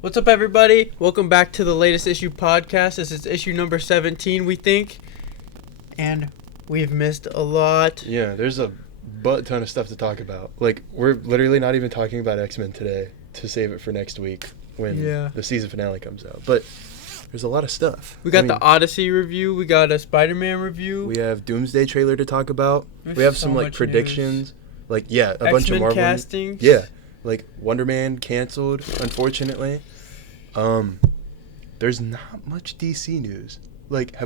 What's up, everybody? Welcome back to the latest issue podcast. This is issue number 17, we think. And we've missed a lot. Yeah, there's a butt ton of stuff to talk about. Like, we're literally not even talking about X-Men today to save it for next week when the season finale comes out. But there's a lot of stuff. We got the Odyssey review. We got a Spider-Man review. We have Doomsday trailer to talk about. We have some, like, predictions. News. Like, yeah, a bunch of Marvel castings. Yeah. Like, Wonder Man canceled, unfortunately. There's not much DC news. Like,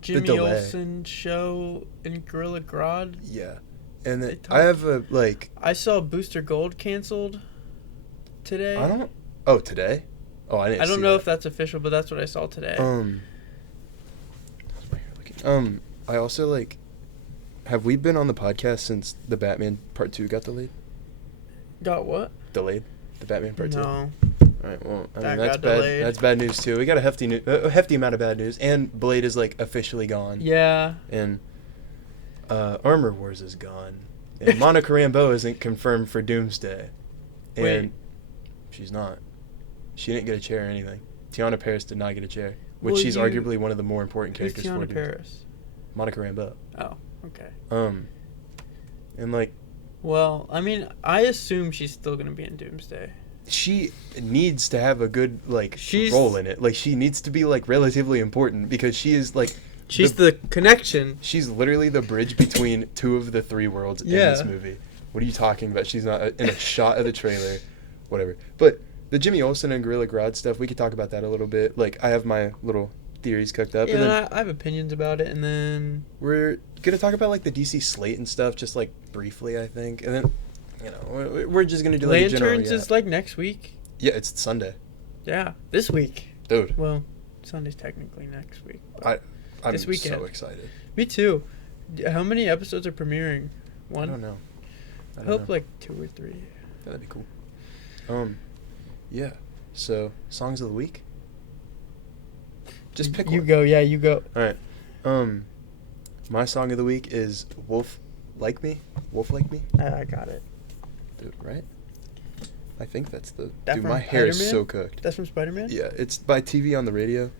Jimmy Olsen show in Gorilla Grodd. Yeah. And then I have a, like... I saw Booster Gold canceled today. Oh, today? Oh, I didn't see I don't know if that's official, but that's what I saw today. I also, like... Have we been on the podcast since the Batman Part 2 got delayed? Got what? Delayed? The Batman Part 2? No. Alright, well, I mean, that's bad. Delayed. That's bad news, too. We got a hefty amount of bad news. And Blade is, like, officially gone. Yeah. And Armor Wars is gone. And Monica Rambeau isn't confirmed for Doomsday. And Wait. She's not. She didn't get a chair or anything. Tiana Paris did not get a chair. Which she's arguably one of the more important characters for Tiana Doomsday. Paris? Monica Rambeau. Oh, okay. And, like... Well, I mean, I assume she's still going to be in Doomsday. She needs to have a good, like, role in it. Like, she needs to be, like, relatively important because she is, like... She's the connection. She's literally the bridge between two of the three worlds in this movie. What are you talking about? She's not in a shot of the trailer. Whatever. But the Jimmy Olsen and Gorilla Grodd stuff, we could talk about that a little bit. Like, I have my little theories cooked up. Yeah, and then I have opinions about it, and then... We're going to talk about, like, the DC slate and stuff, just, like, briefly, I think. And then... You know, we're just going to do, like, Lanterns a general... is, like, next week. Yeah, it's Sunday. Yeah, this week. Dude. Well, Sunday's technically next week. I'm this weekend. So excited. Me too. How many episodes are premiering? One? I don't know. I hope, like, 2 or 3. That'd be cool. Yeah. So, songs of the week? Just pick one. You go, yeah, you go. Alright. My song of the week is Wolf Like Me. Wolf Like Me? I got it. Dude, right? I think that's the... That dude, from my hair is Spider-Man? so cooked. That's from Spider-Man? Yeah, it's by TV on the radio.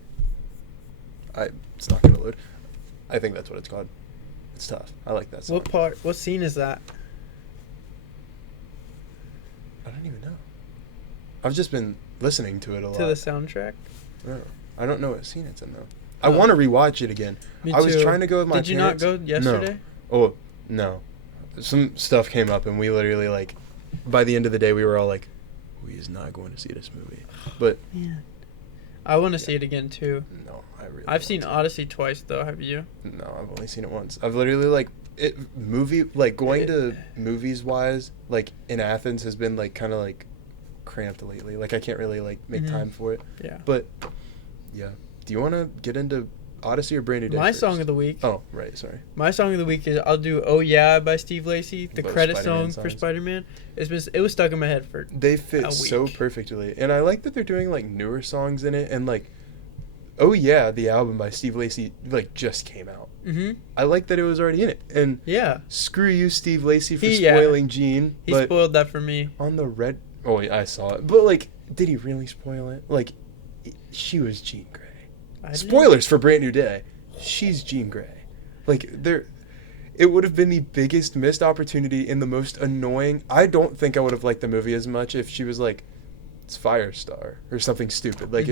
It's not gonna load. I think that's what it's called. It's tough. I like that song. What scene is that? I don't even know. I've just been listening to it a lot. To the soundtrack? No, I don't know what scene it's in, though. I want to rewatch it again. Me I was too. trying to go with my parents. Did you not go yesterday? No. Oh, no. Some stuff came up, and we literally, like, by the end of the day, we were all like, we is not going to see this movie. But... Man. I want to see it again, too. No, I really I've seen Odyssey twice, though. Have you? No, I've only seen it once. I've literally, like, going to movies-wise, like, in Athens has been, like, kind of, like, cramped lately. Like, I can't really, like, make time for it. Yeah. But, yeah. Do you want to get into Odyssey or Brand New Day My first? song of the week. Oh, right, sorry. My song of the week is I'll do "Oh Yeah" by Steve Lacy, the Both credit Spider-Man song for songs. Spider-Man. It was stuck in my head for They fit a so week. perfectly. And I like that they're doing, like, newer songs in it. And, like, Oh Yeah, the album by Steve Lacy, like, just came out. Mm-hmm. I like that it was already in it. And yeah, screw you, Steve Lacy, for spoiling Jean. He spoiled that for me. On the red... Oh, yeah, I saw it. But, like, did he really spoil it? Like, she was Jean Grey. Spoilers for Brand New Day. She's Jean Grey. Like, it would have been the biggest missed opportunity and the most annoying... I don't think I would have liked the movie as much if she was, like, it's Firestar or something stupid. Like,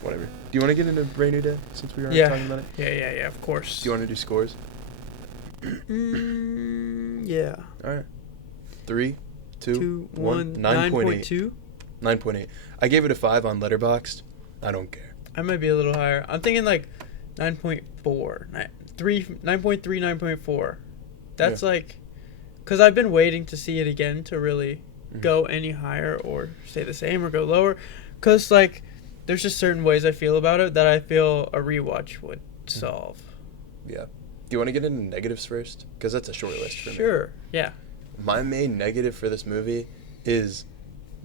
whatever. Do you want to get into Brand New Day since we were talking about it? Yeah, of course. Do you want to do scores? Yeah. All right. 3, 2, 1. 9.2. 9.8. I gave it a 5 on Letterboxd. I don't care. I might be a little higher. I'm thinking like 9.4. 9.3, 9.4. That's like... Because I've been waiting to see it again to really go any higher or stay the same or go lower. Because, like, there's just certain ways I feel about it that I feel a rewatch would solve. Yeah. Do you want to get into negatives first? Because that's a short list for me. Sure, yeah. My main negative for this movie is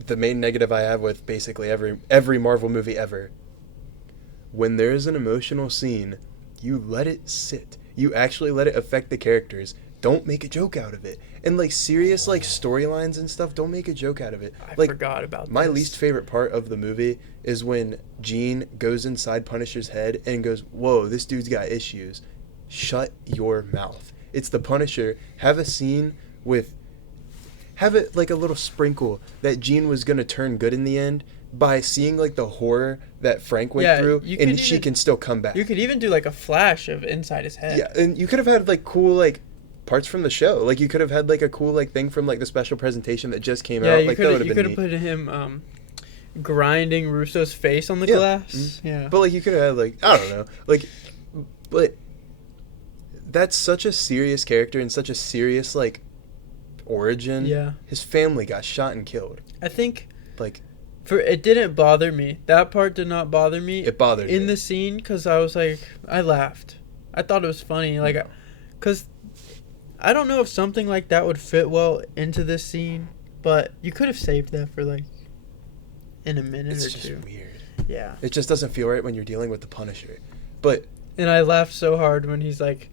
the main negative I have with basically every Marvel movie ever. When there's an emotional scene, you let it sit. You actually let it affect the characters. don't make a joke out of it. And like serious like storylines and stuff, don't make a joke out of it. I Like forgot about my this. least favorite part of the movie is when Jean goes inside Punisher's head and goes, "Whoa, this dude's got issues." Shut your mouth. It's the Punisher. Have a scene with, have it like a little sprinkle that Jean was gonna turn good in the end by seeing like the horror that Frank went through, and she can still come back. You could even do like a flash of inside his head. Yeah, and you could have had like cool like parts from the show. Like you could have had like a cool like thing from like the special presentation that just came out. Like that would have been neat. You could have put him grinding Russo's face on the glass. Mm-hmm. Yeah. But like you could have had like, I don't know. Like, but that's such a serious character and such a serious like origin. Yeah. His family got shot and killed. I think like it didn't bother me. That part did not bother me. It bothered me in the scene because I was like, I laughed. I thought it was funny. Like, because I don't know if something like that would fit well into this scene, but you could have saved that for like in a minute or two. It's just weird. Yeah. It just doesn't feel right when you're dealing with the Punisher. But and I laughed so hard when he's like,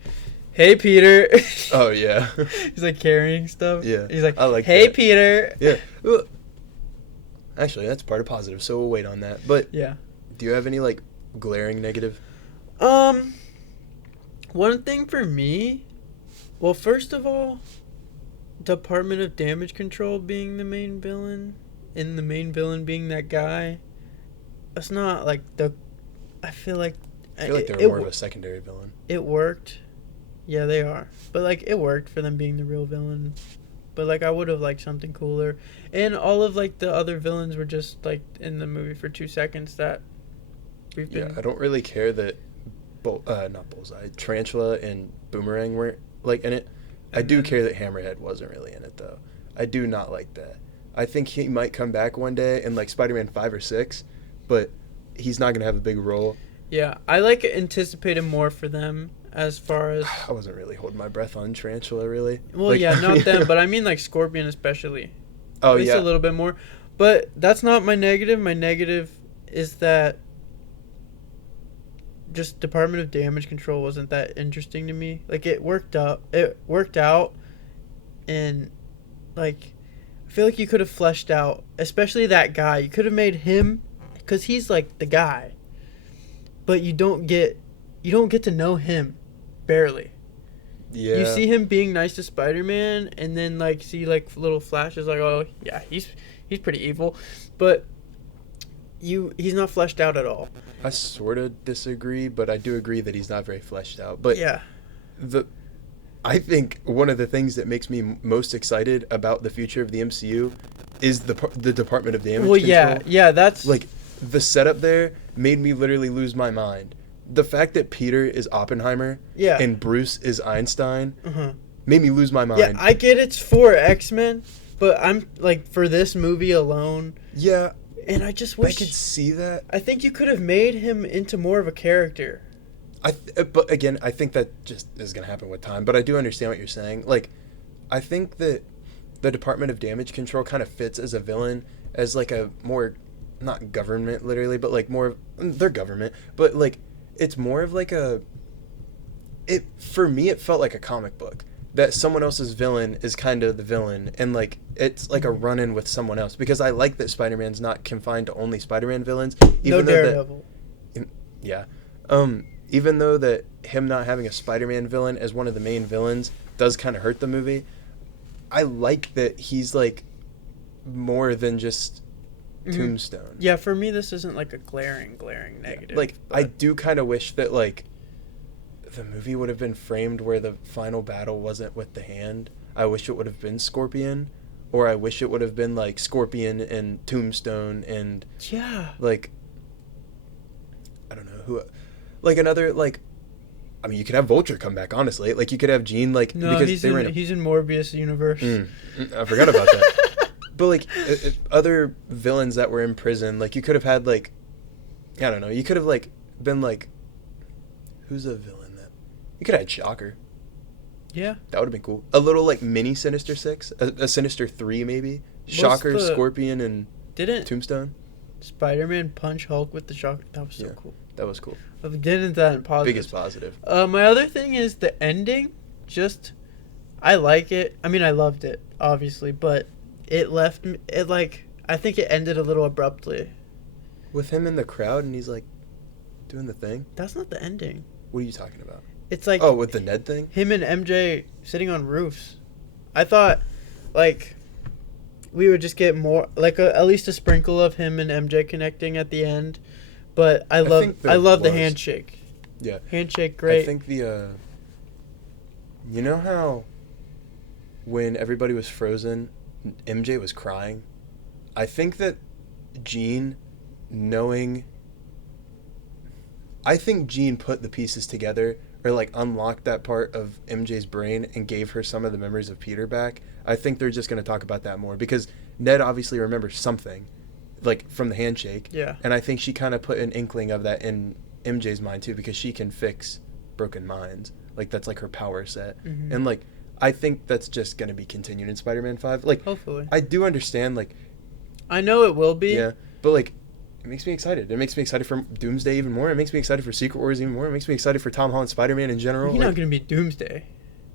"Hey, Peter." Oh yeah. He's like carrying stuff. Yeah. He's like, I like "Hey, that. Peter." Yeah. Well, actually, that's part of positive, so we'll wait on that. But yeah. Do you have any like glaring negative? One thing for me, well, first of all, Department of Damage Control being the main villain, and the main villain being that guy, it's not like I feel like they're more of a secondary villain. It worked. Yeah, they are. But like it worked for them being the real villain. But like I would have liked something cooler. And all of like the other villains were just like in the movie for 2 seconds that we've been. Yeah, I don't really care that not Bullseye, Tarantula and Boomerang weren't like in it. I do care that Hammerhead wasn't really in it though. I do not like that. I think he might come back one day in like Spider-Man 5 or 6, but he's not going to have a big role. Yeah, I like anticipated more for them as far as I wasn't really holding my breath on Tarantula really. Well, like, yeah, not them, but I mean like Scorpion especially. Oh, at least yeah. a little bit more. But that's not my negative. My negative is that just Department of Damage Control wasn't that interesting to me. Like it worked out, and like I feel like you could have fleshed out, especially that guy. You could have made him, because he's like the guy, but you don't get to know him, barely. Yeah. You see him being nice to Spider-Man, and then like see like little flashes like, oh yeah, he's pretty evil, but he's not fleshed out at all. I sort of disagree, but I do agree that he's not very fleshed out. But yeah, I think one of the things that makes me most excited about the future of the MCU is the Department of Damage Control. Yeah, that's like the setup there made me literally lose my mind. The fact that Peter is Oppenheimer and Bruce is Einstein made me lose my mind. Yeah, I get it's for X-Men, but I'm like for this movie alone. Yeah. And I just wish I could see that. I think you could have made him into more of a character. But again, I think that just is going to happen with time. But I do understand what you're saying. Like, I think that the Department of Damage Control kind of fits as a villain, as like a more, not government literally, but like more, they're government, but like it's more of like for me, it felt like a comic book. That someone else's villain is kind of the villain, and like it's like a run-in with someone else. Because I like that Spider-Man's not confined to only Spider-Man villains. Even no Daredevil. Yeah. Even though that him not having a Spider-Man villain as one of the main villains does kind of hurt the movie, I like that he's like more than just Tombstone. Yeah, for me this isn't like a glaring negative. Yeah. Like I do kind of wish that like the movie would have been framed where the final battle wasn't with the Hand. I wish it would have been Scorpion, or I wish it would have been like Scorpion and Tombstone and like I don't know who, like another like. I mean, you could have Vulture come back. Honestly, like you could have Jean because he's in Morbius universe. I forgot about that. But like other villains that were in prison, like you could have had like, I don't know, you could have like been like, who's a villain? You could have had Shocker. Yeah. That would have been cool. A little, like, mini Sinister Six. A Sinister 3, maybe. Shocker, Scorpion, and Tombstone. Spider-Man punch Hulk with the Shocker? That was so cool. That was cool. I'll get into that in positive. Biggest positive. My other thing is the ending. I like it. I mean, I loved it, obviously, but it left me, it like, I think it ended a little abruptly. With him in the crowd and he's like doing the thing? That's not the ending. What are you talking about? It's like... Oh, with the Ned thing? Him and MJ sitting on roofs. I thought, like, we would just get more, like, at least a sprinkle of him and MJ connecting at the end. But I love the handshake. Yeah. Handshake, great. I think the, you know how when everybody was frozen, MJ was crying? I think that Jean, I think Jean put the pieces together, or like unlocked that part of MJ's brain and gave her some of the memories of Peter back. I think they're just going to talk about that more because Ned obviously remembers something, like from the handshake. Yeah. And I think she kind of put an inkling of that in MJ's mind too, because she can fix broken minds. Like that's like her power set. Mm-hmm. And like I think that's just going to be continued in Spider-Man 5. Like hopefully. I do understand, like I know it will be. Yeah, but like it makes me excited. It makes me excited for Doomsday even more. It makes me excited for Secret Wars even more. It makes me excited for Tom Holland Spider-Man in general. He's not going to be Doomsday.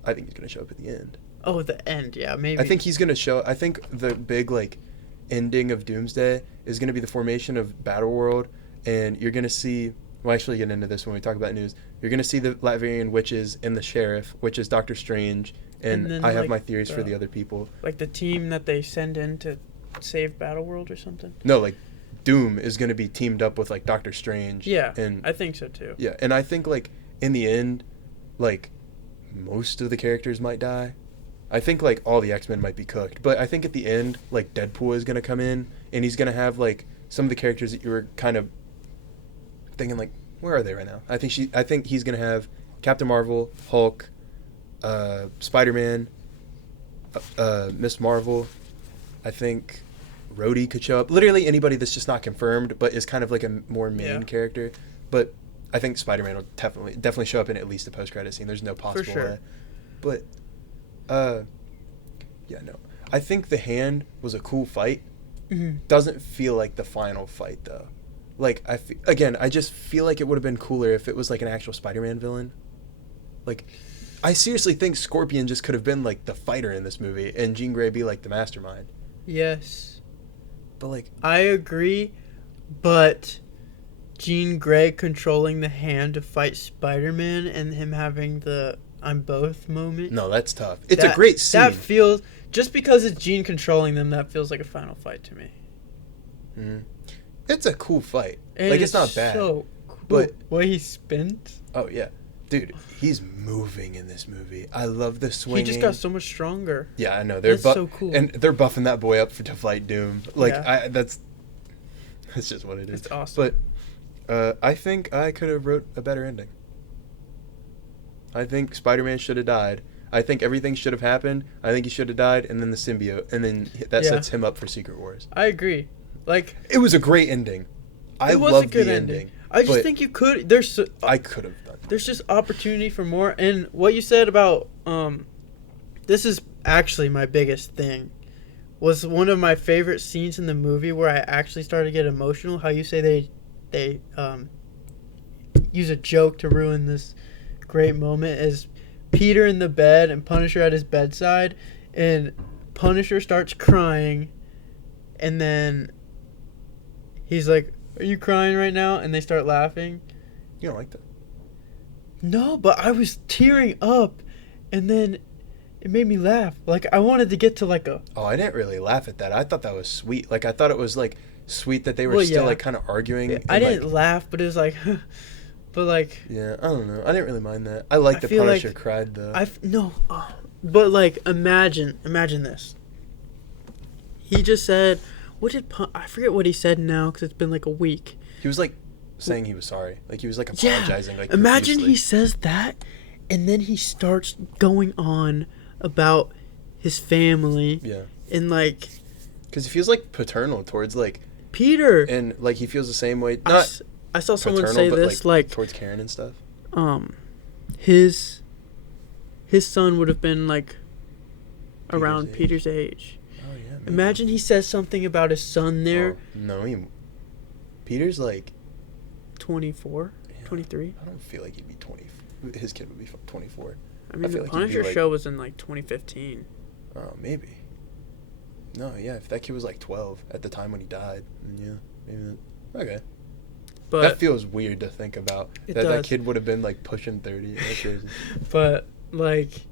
I think he's going to show up at the end. Oh, the end, yeah, maybe. I think he's going to show... I think the big, like, ending of Doomsday is going to be the formation of Battleworld, and you're going to see... We'll actually get into this when we talk about news. You're going to see the Latvian witches and the sheriff, which is Doctor Strange, and I have my theories for the other people. Like the team that they send in to save Battleworld or something? No, like... Doom is going to be teamed up with like Doctor Strange. Yeah, and I think so too. Yeah, and I think like in the end, like most of the characters might die. I think like all the X-Men might be cooked, but I think at the end, like Deadpool is going to come in and he's going to have like some of the characters that you were kind of thinking like, where are they right now? I think he's going to have Captain Marvel, Hulk, Spider-Man, Miss Marvel. I think Rhodey could show up. Literally anybody that's just not confirmed, but is kind of like a more main character. But I think Spider-Man will definitely show up in at least a post-credit scene. There's no possible way. But, yeah, no. I think the hand was a cool fight. Mm-hmm. Doesn't feel like the final fight, though. Like, I just feel like it would have been cooler if it was like an actual Spider-Man villain. Like, I seriously think Scorpion just could have been like the fighter in this movie and Jean Grey be like the mastermind. Yes. But like I agree, but Jean Grey controlling the hand to fight Spider-Man and him having the I'm both moment. No, that's tough. It's a great scene. That feels, just because it's Jean controlling them, that feels like a final fight to me. Mm-hmm. It's a cool fight. And like it's not bad. So cool. But the way he spins. Oh yeah. Dude, he's moving in this movie. I love the swinging. He just got so much stronger. Yeah, I know. That's so cool. And they're buffing that boy up to fight Doom. Like, yeah. that's just what it is. It's awesome. But I think I could have wrote a better ending. I think Spider-Man should have died. I think everything should have happened. I think he should have died, and then the symbiote, and then that sets him up for Secret Wars. I agree. Like, it was a great ending. I loved the ending. I just think you could. I could have done. There's just opportunity for more. And what you said about this is actually my biggest thing. Was one of my favorite scenes in the movie where I actually started to get emotional. How you say they use a joke to ruin this great moment is Peter in the bed and Punisher at his bedside, and Punisher starts crying, and then he's like, "Are you crying right now?" And they start laughing. You don't like that? No, but I was tearing up, and then it made me laugh. Like, I wanted to get to like a... Oh, I didn't really laugh at that. I thought that was sweet. Like, I thought it was like sweet that they were still like kind of arguing. Yeah, I didn't laugh, but it was like... but like... Yeah, I don't know. I didn't really mind that. I like the Punisher cried though. But like, imagine this. He just said... I forget what he said now, because it's been like a week. He was like saying he was sorry. Like he was like apologizing. Yeah. Like imagine profusely. He says that, and then he starts going on about his family. Yeah. And like... Because he feels like paternal towards like... Peter. And like he feels the same way. Not I saw someone say this like towards Karen and stuff. His son would have been like around Peter's age. Oh yeah. Maybe. Imagine he says something about his son there. Oh, no, Peter's like 24, 23. I don't feel like he'd be 20. His kid would be 24. I mean, feel the like Punisher show was in like 2015. Oh, maybe. No, yeah, if that kid was like 12 at the time when he died, then yeah, maybe. Okay. But that feels weird to think about. That kid would have been like pushing 30. That's crazy. But like,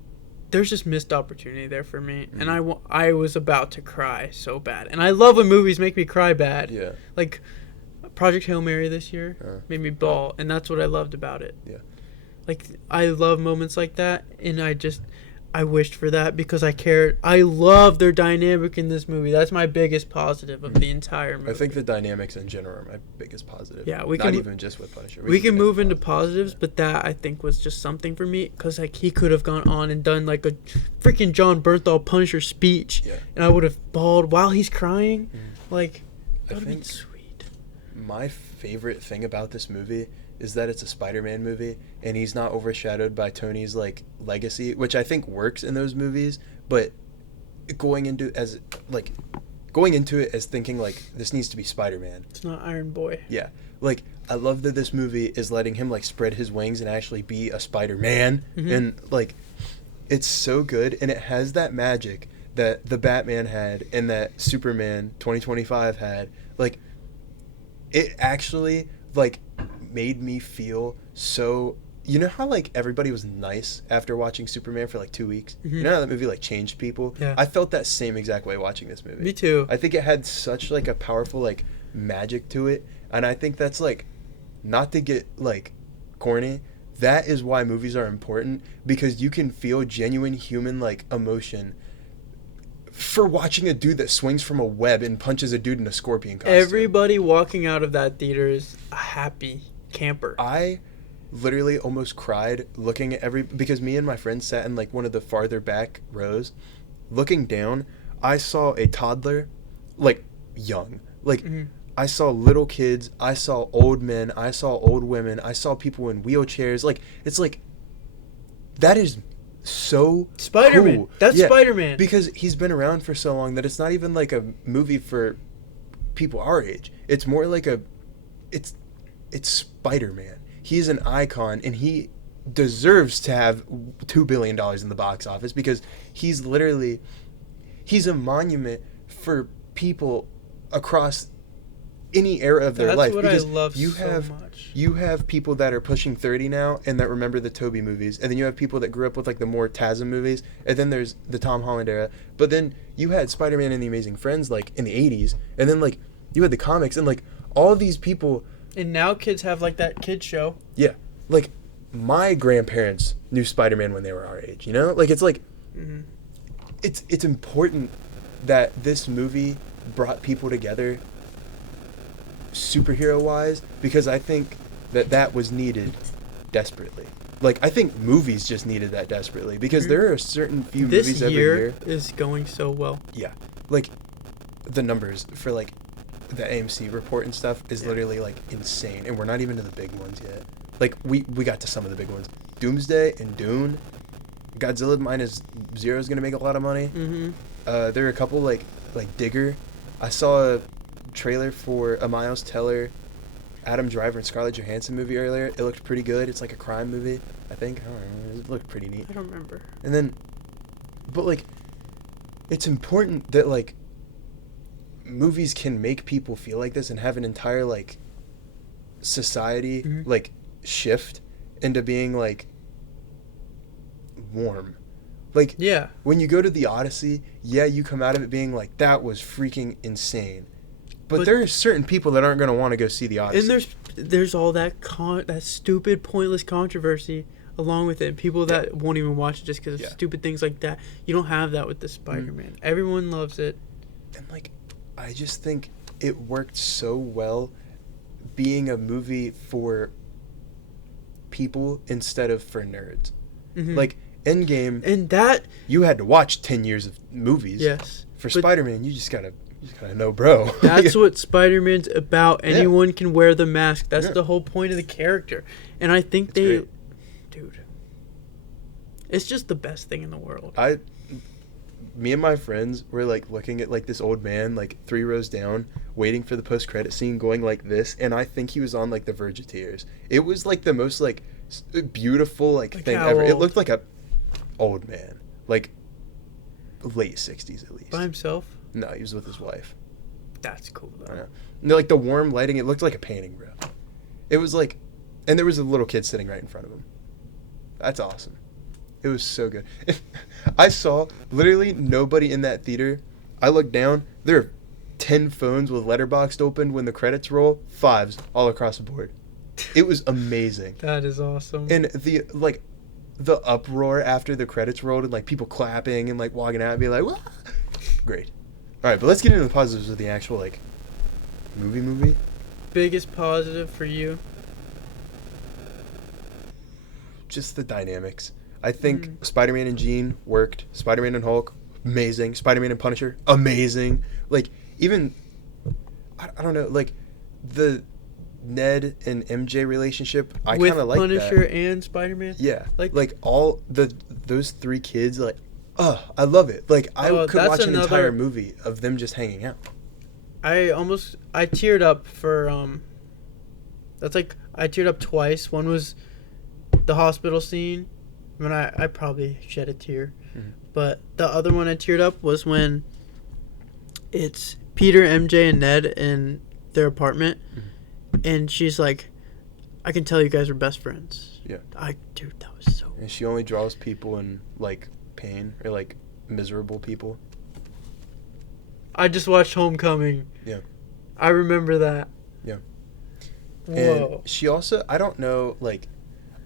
there's just missed opportunity there for me, and I was about to cry so bad. And I love when movies make me cry bad. Yeah. Like Project Hail Mary this year made me bawl, and that's what I loved about it. Yeah. Like, I love moments like that, and I wished for that because I cared. I love their dynamic in this movie. That's my biggest positive of the entire movie. I think the dynamics in general are my biggest positive. Yeah, not even just with Punisher. We can move into positives, but that I think was just something for me because like he could have gone on and done like a freaking John Bernthal Punisher speech, and I would have bawled while he's crying. Like, that would have been sweet. My favorite thing about this movie is that it's a Spider-Man movie and he's not overshadowed by Tony's like legacy, which I think works in those movies, but going into it as thinking like this needs to be Spider-Man. It's not Iron Boy. Yeah. Like, I love that this movie is letting him like spread his wings and actually be a Spider-Man, and like it's so good, and it has that magic that the Batman had and that Superman 2025 had. Like, it actually like made me feel so, you know how like everybody was nice after watching Superman for like 2 weeks? You know how that movie like changed people? Yeah. I felt that same exact way watching this movie. Me too. I think it had such like a powerful like magic to it, and I think that's like, not to get like corny, that is why movies are important, because you can feel genuine human like emotion for watching a dude that swings from a web and punches a dude in a scorpion costume. Everybody walking out of that theater is a happy camper. I literally almost cried looking at because me and my friends sat in like one of the farther back rows. Looking down, I saw a toddler, like young, like I saw little kids, I saw old men, I saw old women, I saw people in wheelchairs. Like, it's like, that is so Spider-Man. Cool. That's Spider-Man. Because he's been around for so long that it's not even like a movie for people our age. It's more like it's Spider-Man. He's an icon, and he deserves to have $2 billion in the box office because he's a monument for people across any era of their life. That's what because I love you so have, much. You have people that are pushing 30 now and that remember the Tobey movies, and then you have people that grew up with like the more TASM movies, and then there's the Tom Holland era, but then you had Spider-Man and the Amazing Friends like in the 80s, and then like you had the comics, and like all of these people, and now kids have like that kid show. Yeah, like my grandparents knew Spider-Man when they were our age, you know? Like, it's like it's important that this movie brought people together superhero wise, because I think that was needed desperately. Like, I think movies just needed that desperately, because there are certain few movies every year. This year is going so well. Yeah. Like, the numbers for like the AMC report and stuff is literally like insane, and we're not even to the big ones yet. Like, we got to some of the big ones. Doomsday and Dune. Godzilla minus zero is gonna make a lot of money. There are a couple like Digger. I saw a trailer for a Miles Teller, Adam Driver, and Scarlett Johansson movie earlier. It looked pretty good. It's like a crime movie, I think. I don't remember. It looked pretty neat. I don't remember. And then, but like, it's important that like movies can make people feel like this and have an entire like society like shift into being like warm. Like, yeah, when you go to the Odyssey, you come out of it being like, that was freaking insane. But there are certain people that aren't going to want to go see the Odyssey. And there's all that that stupid, pointless controversy along with it. People that won't even watch it just because of stupid things like that. You don't have that with the Spider-Man. Everyone loves it. And like, I just think it worked so well being a movie for people instead of for nerds. Like, Endgame, and that you had to watch 10 years of movies. Yes. For Spider-Man, you just gotta know, bro. That's what Spider-Man's about. Anyone can wear the mask. That's the whole point of the character. And I think dude, it's just the best thing in the world. Me and my friends were like looking at like this old man like 3 rows down, waiting for the post-credit scene, going like this, and I think he was on like the verge of tears. It was like the most like beautiful like thing ever. It looked like a old man, like late 60s at least. By himself? No, he was with his wife. That's cool I though. know. And like the warm lighting, it looked like a painting, bro. It was like, and there was a little kid sitting right in front of him. That's awesome. It was so good. I saw literally nobody in that theater. I looked down. There are 10 phones with Letterboxd open when the credits roll. 5s all across the board. It was amazing. That is awesome. And the uproar after the credits rolled and like people clapping and like walking out and being like, "Wah!" Great. All right, but let's get into the positives of the actual like movie. Biggest positive for you? Just the dynamics. I think Spider-Man and Jean worked. Spider-Man and Hulk, amazing. Spider-Man and Punisher, amazing. Like, even, I don't know, like, the Ned and MJ relationship, I kind of like that. With Punisher and Spider-Man? Yeah. Like all those 3 kids, like, I love it. Like, I could watch an entire movie of them just hanging out. I teared up for, I teared up twice. One was the hospital scene. I mean, I probably shed a tear. Mm-hmm. But the other one I teared up was when it's Peter, MJ, and Ned in their apartment. Mm-hmm. And she's like, I can tell you guys are best friends. Yeah. Dude, that was so... And she only draws people in, like, pain or, like, miserable people. I just watched Homecoming. Yeah. I remember that. Yeah. Whoa. And she also, I don't know, like...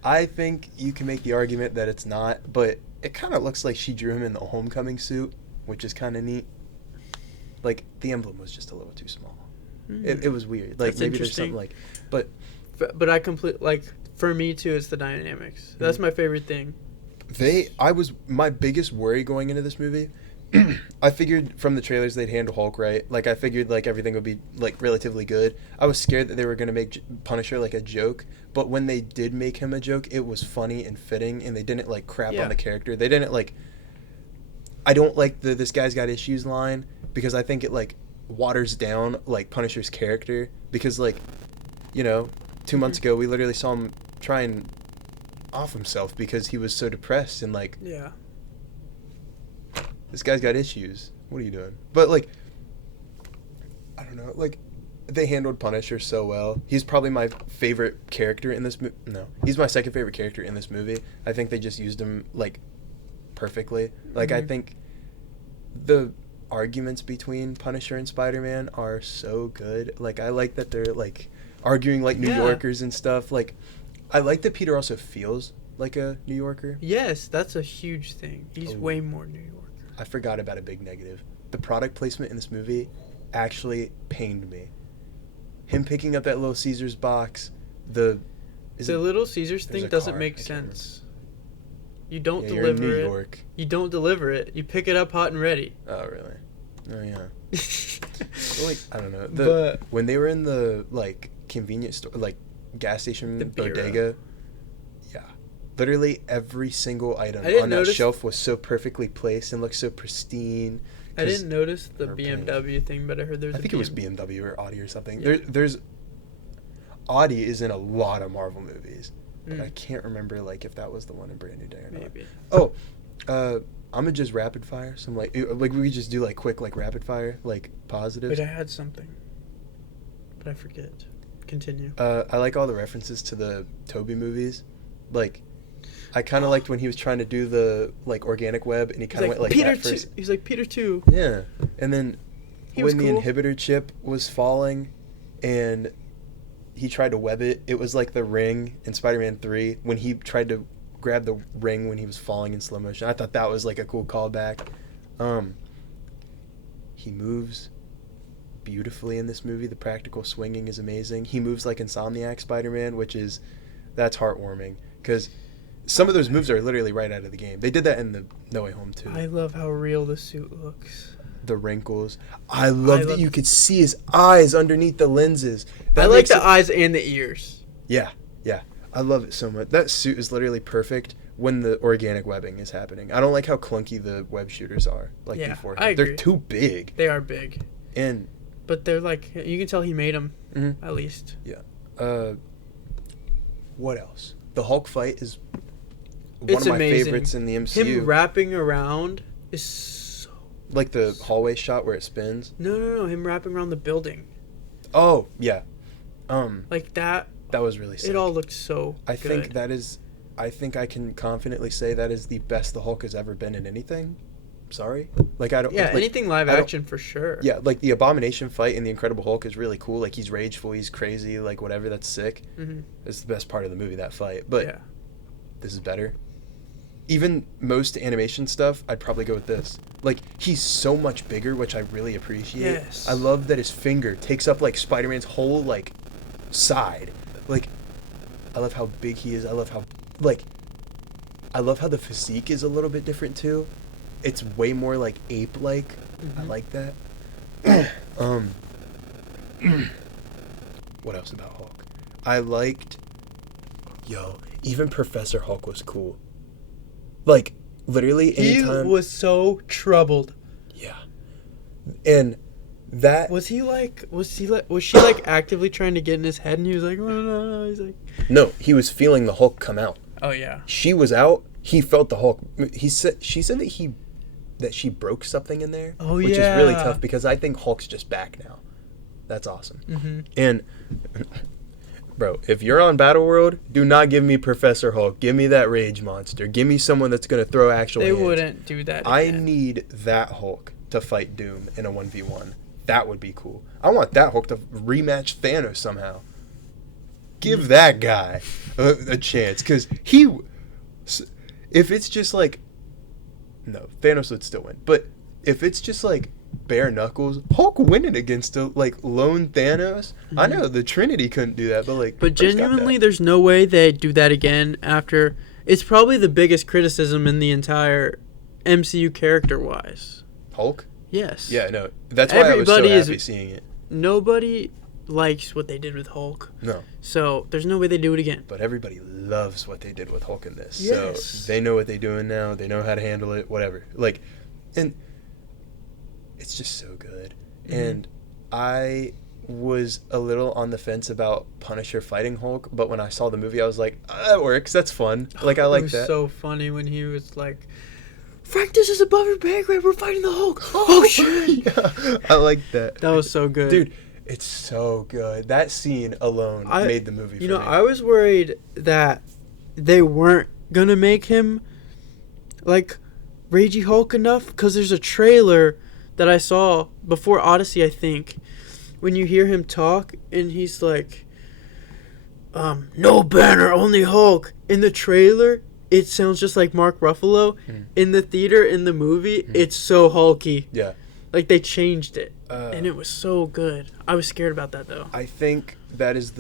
I think you can make the argument that it's not, but it kind of looks like she drew him in the Homecoming suit, which is kind of neat. Like, the emblem was just a little too small. It was weird. Like, that's maybe there's something like... But I like, for me, too, it's the dynamics. That's my favorite thing. My biggest worry going into this movie... I figured from the trailers they'd handle Hulk right. Like, I figured, like, everything would be, like, relatively good. I was scared that they were going to make Punisher, like, a joke. But when they did make him a joke, it was funny and fitting, and they didn't, like, crap on the character. They didn't, like... I don't like the "this guy's got issues" line, because I think it, like, waters down, like, Punisher's character. Because, like, you know, 2 months ago, we literally saw him try and off himself because he was so depressed and, like... Yeah. This guy's got issues. What are you doing? But, like, I don't know. Like, they handled Punisher so well. He's probably my favorite character in this movie. No, he's my second favorite character in this movie. I think they just used him, like, perfectly. Like, I think the arguments between Punisher and Spider-Man are so good. Like, I like that they're, like, arguing like New Yorkers and stuff. Like, I like that Peter also feels like a New Yorker. Yes, that's a huge thing. He's way more New Yorker. I forgot about a big negative. The product placement in this movie actually pained me. Him picking up that Little Caesars box, the Little Caesars thing doesn't make sense. You don't deliver you're in New York. You don't deliver it. You pick it up hot and ready. Oh, really? Oh, yeah. Well, like, I don't know. When they were in the, like, convenience store, like, gas station bodega, literally every single item on that shelf was so perfectly placed and looked so pristine. I didn't notice the BMW thing, but I heard there's I think it was BMW or Audi or something. Yeah. There's Audi is in a lot of Marvel movies, but I can't remember, like, if that was the one in Brand New Day or not. Maybe. Oh, I'm gonna just rapid fire some, like we could just do, like, quick, like, rapid fire, like, positives. Wait, I had something, but I forget. Continue. I like all the references to the Tobey movies. Like, I kind of liked when he was trying to do the, like, organic web, and he kind of went like Peter that first. He's like Peter 2. Yeah, and then when the inhibitor chip was falling, and he tried to web it, it was like the ring in Spider-Man 3 when he tried to grab the ring when he was falling in slow motion. I thought that was, like, a cool callback. He moves beautifully in this movie. The practical swinging is amazing. He moves like Insomniac Spider-Man, that's heartwarming, because some of those moves are literally right out of the game. They did that in the No Way Home too. I love how real the suit looks. The wrinkles. I love that you could see his eyes underneath the lenses. I like the eyes and the ears. Yeah. I love it so much. That suit is literally perfect when the organic webbing is happening. I don't like how clunky the web shooters are, like, before. I agree. They're too big. They are big. But they're, like, you can tell he made them, at least. Yeah. What else? The Hulk fight is one It's of my amazing. favorites in the MCU. Him wrapping around is so... Like the hallway shot where it spins. No. Him wrapping around the building. Oh, yeah. Like that. That was really sick. It all looked so I good. think that is... I think I can confidently say that is the best the Hulk has ever been in anything. Sorry. Like, I don't... Yeah, like, anything live action for sure. Yeah, like the Abomination fight in the Incredible Hulk is really cool. Like, he's rageful, he's crazy, like, whatever, that's sick. Mm-hmm. It's the best part of the movie, that fight. But yeah. This is better. Even most animation stuff, I'd probably go with this. Like, he's so much bigger, which I really appreciate. Yes. I love that his finger takes up, like, Spider-Man's whole, like, side. Like, I love how big he is. I love how the physique is a little bit different, too. It's way more, like, ape-like. Mm-hmm. I like that. What else about Hulk? I liked... even Professor Hulk was cool. Like, literally, anytime... He was so troubled. Yeah. And that... Was she like actively trying to get in his head and he was like, oh, no. He's like... No, he was feeling the Hulk come out. Oh, yeah. She was out. He felt the Hulk. She said that she broke something in there. Oh, which is really tough because I think Hulk's just back now. That's awesome. Mm-hmm. And, bro, if you're on Battle World, do not give me Professor Hulk. Give me that rage monster. Give me someone that's going to throw actual hands. They wouldn't do that again. I need that Hulk to fight Doom in a 1v1. That would be cool. I want that Hulk to rematch Thanos somehow. Give that guy a chance. Because if it's just like... No, Thanos would still win. But if it's just like bare knuckles, Hulk winning against a lone Thanos. Mm-hmm. I know the Trinity couldn't do that, but genuinely, there's no way they'd do that again after. It's probably the biggest criticism in the entire MCU character-wise. Hulk? Yes. Yeah, no. That's why I was so happy seeing it. Nobody likes what they did with Hulk. No. So there's no way they do it again. But everybody loves what they did with Hulk in this. Yes. So they know what they're doing now. They know how to handle it. Whatever. Like, and it's just so good. Mm-hmm. And I was a little on the fence about Punisher fighting Hulk, but when I saw the movie, I was like, that works. That's fun. Like, I like that. It was so funny when he was like, Frank, this is above your pay grade. We're fighting the Hulk. Oh, shit. Yeah, I like that. That was so good. Dude, it's so good. That scene alone made the movie for me. I was worried that they weren't going to make him, like, Ragey Hulk enough, because there's a trailer that I saw before Odyssey, I think, when you hear him talk, and he's like, no Banner, only Hulk. In the trailer, it sounds just like Mark Ruffalo. Mm. In the theater, in the movie, it's so hulky. Yeah. Like, they changed it, and it was so good. I was scared about that, though. I think that is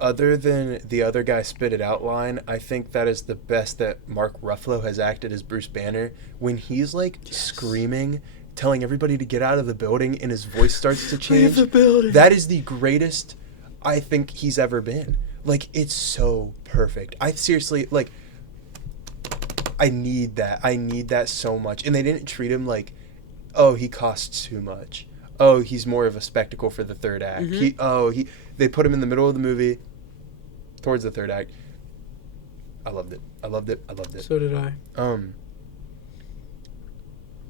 other than the other guy spit it out line, I think that is the best that Mark Ruffalo has acted as Bruce Banner. When he's, like, screaming, telling everybody to get out of the building, and his voice starts to change. Leave the building. That is the greatest I think he's ever been. Like, it's so perfect. I seriously, like, I need that. I need that so much. And they didn't treat him like, oh, he costs too much. Oh, he's more of a spectacle for the third act. Mm-hmm. They put him in the middle of the movie, towards the third act. I loved it. So did I.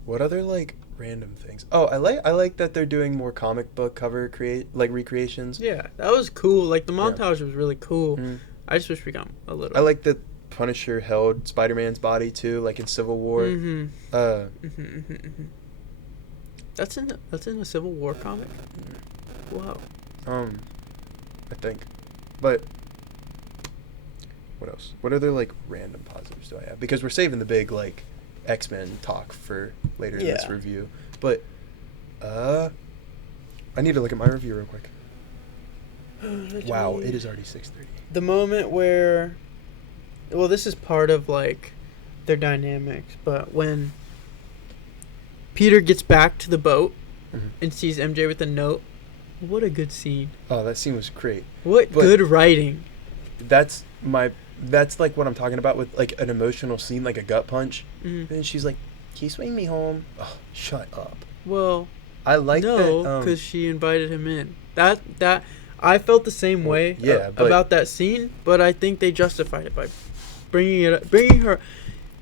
What other, like, random things? Oh, I like that they're doing more comic book cover recreations. Yeah, that was cool. Like, the montage was really cool. Mm. I just wish we got a little. I like that Punisher held Spider-Man's body too, like in Civil War. Mm-hmm. That's in a Civil War comic. Wow. I think, but what else? What other like random positives do I have? Because we're saving the big like X-Men talk for later in this review. But I need to look at my review real quick. Wow, it is already 6:30. The moment where, well, this is part of like their dynamics, but when Peter gets back to the boat and sees MJ with a note, what a good scene. Oh, that scene was great. What good writing. That's like what I'm talking about with like an emotional scene, like a gut punch. Mm-hmm. And she's like, "Can you swing me home?" Oh, shut up. Well, I like that. No, because she invited him in. That I felt the same way about that scene, but I think they justified it by bringing her.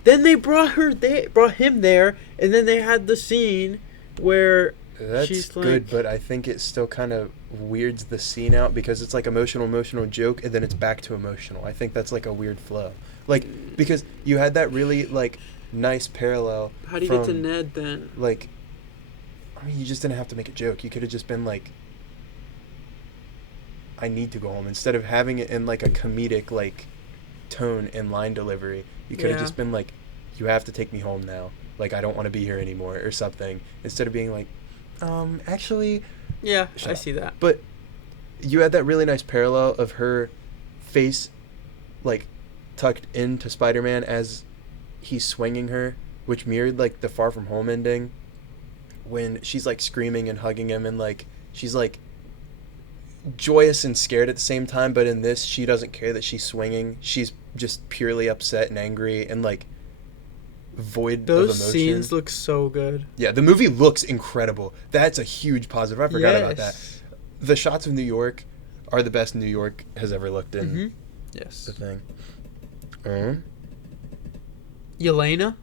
Then they brought him there, and then they had the scene where That's she's good, but I think it still kind of weirds the scene out because it's like emotional joke, and then it's back to emotional. I think that's like a weird flow. Like, because you had that really, like, nice parallel. How do you get to Ned then? Like, I mean, you just didn't have to make a joke. You could have just been like, I need to go home. Instead of having it in, like, a comedic, like, tone and line delivery, you could have just been like, you have to take me home now. Like, I don't want to be here anymore or something. Instead of being like, actually... Yeah, I see that. But you had that really nice parallel of her face, like, tucked into Spider-Man as he's swinging her, which mirrored, like, the Far From Home ending when she's, like, screaming and hugging him and, like, she's, like, joyous and scared at the same time, but in this, she doesn't care that she's swinging. She's just purely upset and angry and, like, void of emotion. Those scenes look so good. Yeah, the movie looks incredible. That's a huge positive. I forgot about that. The shots of New York are the best New York has ever looked in. Mm-hmm. Yes. The thing. Yelena?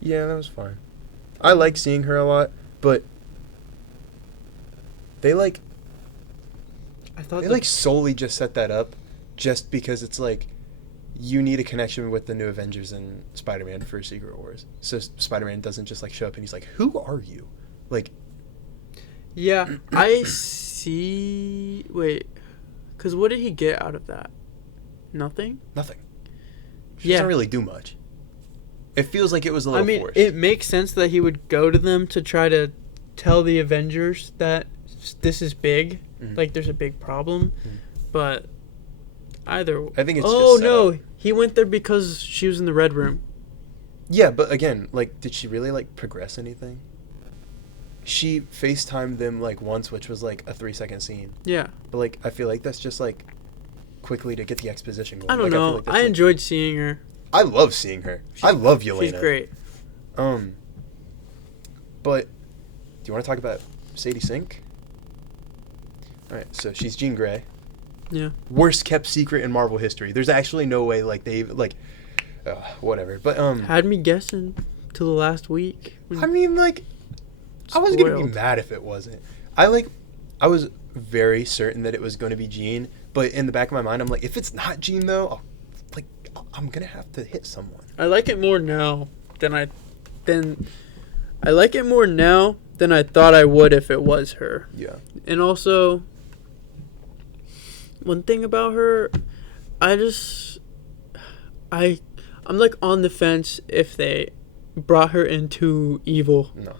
Yeah, that was fine. I like seeing her a lot, but they solely just set that up just because it's like you need a connection with the new Avengers and Spider-Man for Secret Wars. So Spider-Man doesn't just like show up and he's like, "Who are you?" Like, yeah, I see. Wait, because what did he get out of that? Nothing. She doesn't really do much. It feels like it was a little forced. It makes sense that he would go to them to try to tell the Avengers that this is big, like there's a big problem, but either. I think it's. Oh no, he went there because she was in the Red Room. Yeah, but again, like, did she really like progress anything? She FaceTimed them like once, which was like a 3-second scene. Yeah. But like, I feel like that's just like quickly to get the exposition going. I don't know. I enjoyed seeing her. I love seeing her. I love Yelena. She's great. But do you want to talk about Sadie Sink? All right, so she's Jean Grey. Yeah. Worst kept secret in Marvel history. There's actually no way like they like whatever. But had me guessing till the last week. I mean, like, I wasn't going to be mad if it wasn't. I was very certain that it was going to be Jean, but in the back of my mind I'm like, if it's not Jean though, I'm going to have to hit someone. I like it more now than I like it more now than I thought I would if it was her. Yeah. And also, one thing about her, I'm like on the fence if they brought her into evil. No.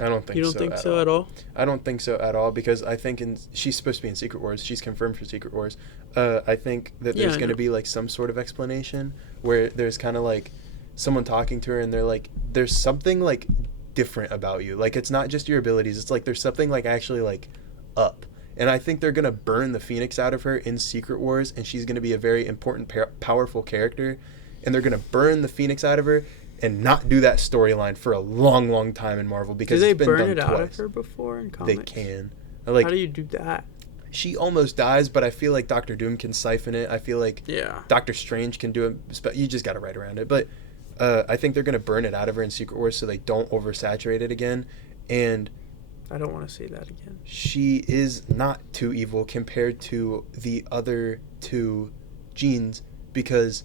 I don't think so. You don't think so at all? I don't think so at all because I think she's supposed to be in Secret Wars. She's confirmed for Secret Wars. I think that there's going to be like some sort of explanation where there's kind of like someone talking to her and they're like, there's something like different about you. Like, it's not just your abilities. It's like there's something like actually like up. And I think they're going to burn the Phoenix out of her in Secret Wars, and she's going to be a very important, powerful character. And they're going to burn the Phoenix out of her and not do that storyline for a long, long time in Marvel because it's been done twice. Did they burn it out of her before in comics? They can. Like, how do you do that? She almost dies, but I feel like Doctor Doom can siphon it. I feel like Doctor Strange can do it. You just got to write around it. But I think they're going to burn it out of her in Secret Wars so they don't oversaturate it again. And I don't want to see that again. She is not too evil compared to the other two Jeans because,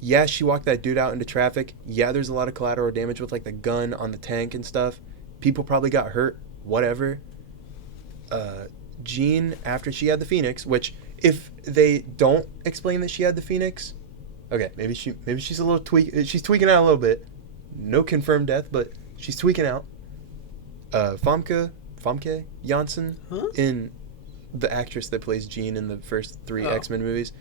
yeah, she walked that dude out into traffic. Yeah, there's a lot of collateral damage with, like, the gun on the tank and stuff. People probably got hurt. Whatever. Jean, after she had the Phoenix, which if they don't explain that she had the Phoenix, okay, maybe she's a little she's tweaking out a little bit. No confirmed death, but she's tweaking out. Famke Janssen, in the actress that plays Jean in the first 3 X-Men movies,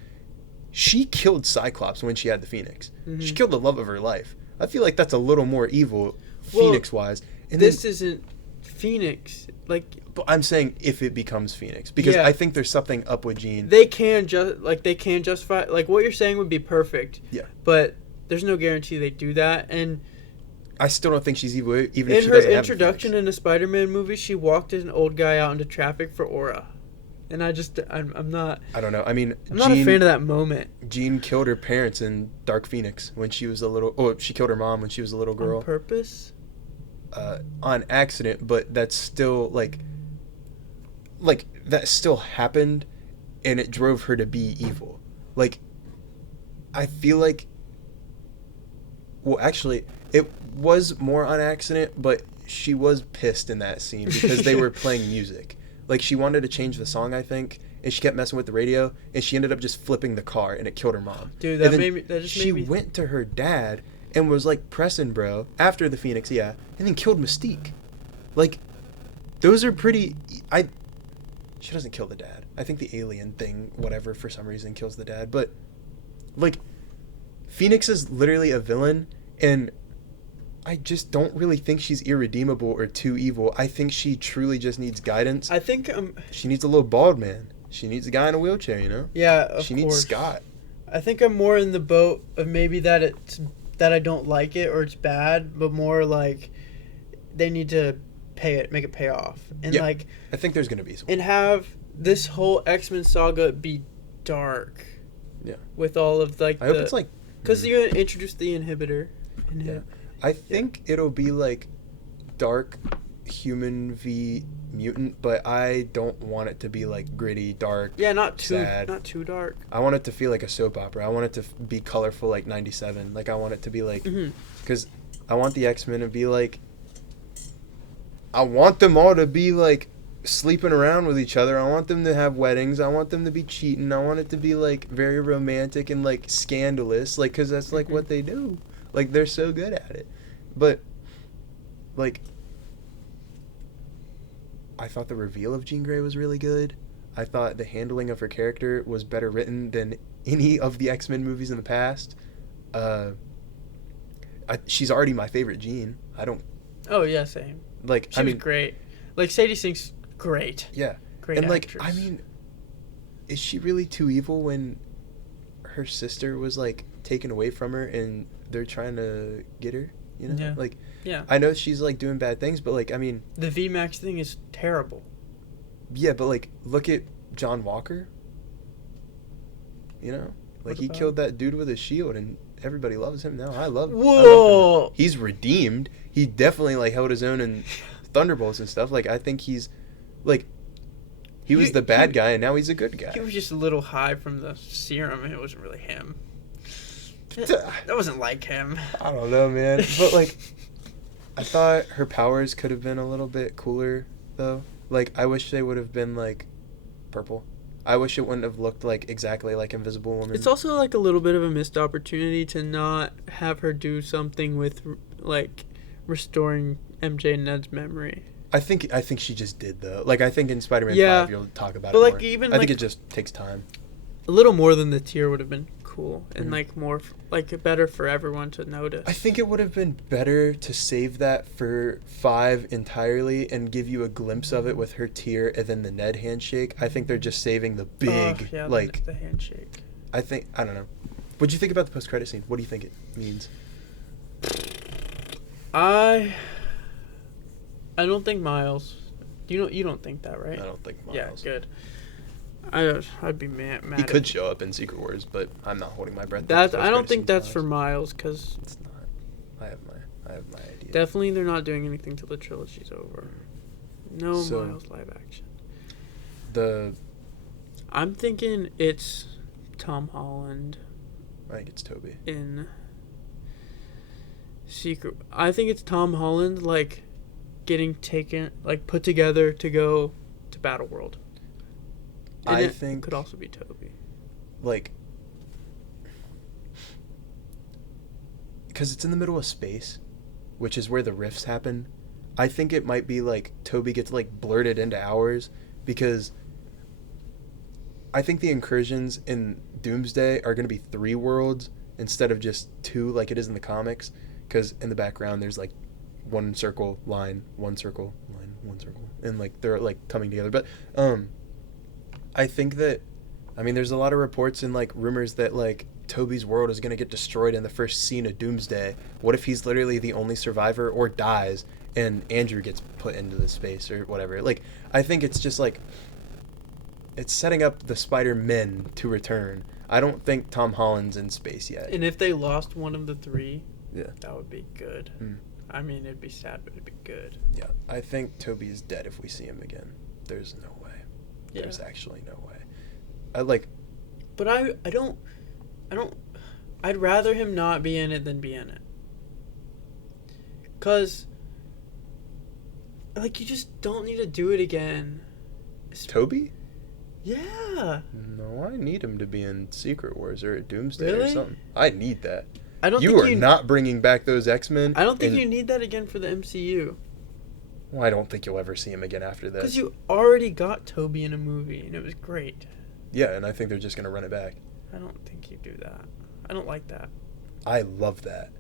she killed Cyclops when she had the Phoenix. Mm-hmm. She killed the love of her life. I feel like that's a little more evil, Phoenix-wise. And this isn't Phoenix. But I'm saying if it becomes Phoenix, because I think there's something up with Jean. They can justify, like, what you're saying would be perfect. Yeah. But there's no guarantee they do that, and I still don't think she's evil, even if she doesn't have In her introduction in a Spider-Man movie, she walked an old guy out into traffic for aura. and I'm not. I don't know. I mean, I'm not a fan of that moment. Jean killed her parents in Dark Phoenix when she was a little. Oh, she killed her mom when she was a little girl. On purpose. On accident, but that's still like that still happened, and it drove her to be evil. Like, I feel like. Well, actually, it was more on accident, but she was pissed in that scene because they were playing music. Like, she wanted to change the song, I think, and she kept messing with the radio, and she ended up just flipping the car, and it killed her mom. Dude, that just she made me... went to her dad and was, like, pressing bro after the Phoenix, yeah, and then killed Mystique. Like, those are pretty... She doesn't kill the dad. I think the alien thing, whatever, for some reason, kills the dad. But, like, Phoenix is literally a villain, and... I just don't really think she's irredeemable or too evil. I think she truly just needs guidance. I think she needs a little bald man. She needs a guy in a wheelchair, you know? Yeah, of She course. needs Scott. I think I'm more in the boat of maybe that I don't like it or it's bad, but more like they need to make it pay off. And yeah, like I think there's going to be some. And have this whole X-Men saga be dark. Yeah. With all of like I hope it's like cuz you introduced the inhibitor. Yeah. I think it'll be like dark human v mutant, but I don't want it to be like gritty, dark. Yeah, not too sad. Not too dark. I want it to feel like a soap opera. I want it to be colorful like 97. Like I want it to be like cuz I want the X-Men to be like I want them all to be like sleeping around with each other. I want them to have weddings. I want them to be cheating. I want it to be like very romantic and like scandalous, like cuz that's like what they do. Like, they're so good at it. But, like, I thought the reveal of Jean Grey was really good. I thought the handling of her character was better written than any of the X-Men movies in the past. She's already my favorite Jean. I don't... Oh, yeah, same. Like, she was great. Like, Sadie Sink's great. Yeah. Great and, actress. like, I mean, is she really too evil when her sister was, like, taken away from her and... they're trying to get her, you know? Yeah. Like, yeah. I know she's, like, doing bad things, but, like, I mean... The VMAX thing is terrible. Yeah, but, like, look at John Walker. You know? Like, he killed that dude with a shield, and everybody loves him now. I love him. He's redeemed. He definitely, like, held his own in Thunderbolts and stuff. Like, I think he's, like... He was the bad guy, and now he's a good guy. He was just a little high from the serum, and it wasn't really him. That wasn't like him. I don't know, man. But, like, I thought her powers could have been a little bit cooler, though. Like, I wish they would have been, like, purple. I wish it wouldn't have looked, like, exactly like Invisible Woman. It's also, like, a little bit of a missed opportunity to not have her do something with, like, restoring MJ and Ned's memory. I think she just did, though. Like, I think in Spider-Man 5 you'll talk about it more. But, like, I think it just takes time. A little more than the tear would have been cool and like more like better for everyone to notice. I think it would have been better to save that for 5 entirely and give you a glimpse of it with her tear and then the Ned handshake. I think they're just saving the big the handshake. I don't know. What'd you think about the post-credit scene? What do you think it means? I don't think Miles. You don't think that, right? I don't think Miles. Yeah, good. I'd be mad. He could show up in Secret Wars, but I'm not holding my breath. I don't think that's for Miles, because it's not. I have my idea. Definitely, they're not doing anything till the trilogy's over. No Miles live action. I'm thinking it's Tom Holland. I think it's Toby in Secret. I think it's Tom Holland, like getting taken, like put together to go to Battleworld. And I think it could also be Toby. Like, because it's in the middle of space, which is where the rifts happen. I think it might be like Toby gets like blurted into ours, because I think the incursions in Doomsday are going to be 3 worlds instead of just 2 like it is in the comics, because in the background there's like 1 circle line, 1 circle line, 1 circle, and like they're like coming together. But I think that, I mean, there's a lot of reports and like rumors that like Toby's world is going to get destroyed in the first scene of Doomsday. What if he's literally the only survivor or dies and Andrew gets put into the space or whatever? Like, I think it's just like, it's setting up the Spider-Men to return. I don't think Tom Holland's in space yet. And if they lost one of the three, Yeah. that would be good. Mm. I mean, it'd be sad, but it'd be good. Yeah, I think Toby is dead if we see him again. There's no way. Yeah. There's actually no way. But I don't. I'd rather him not be in it than be in it. 'Cause, like, you just don't need to do it again. Toby? Yeah. No, I need him to be in Secret Wars or Doomsday or Really? something. I need that. I don't You think are not bringing back those X-Men. I don't think you need that again for the MCU. Well, I don't think you'll ever see him again after this. Because you already got Toby in a movie, and it was great. Yeah, and I think they're just going to run it back. I don't think you do that. I don't like that. I love that.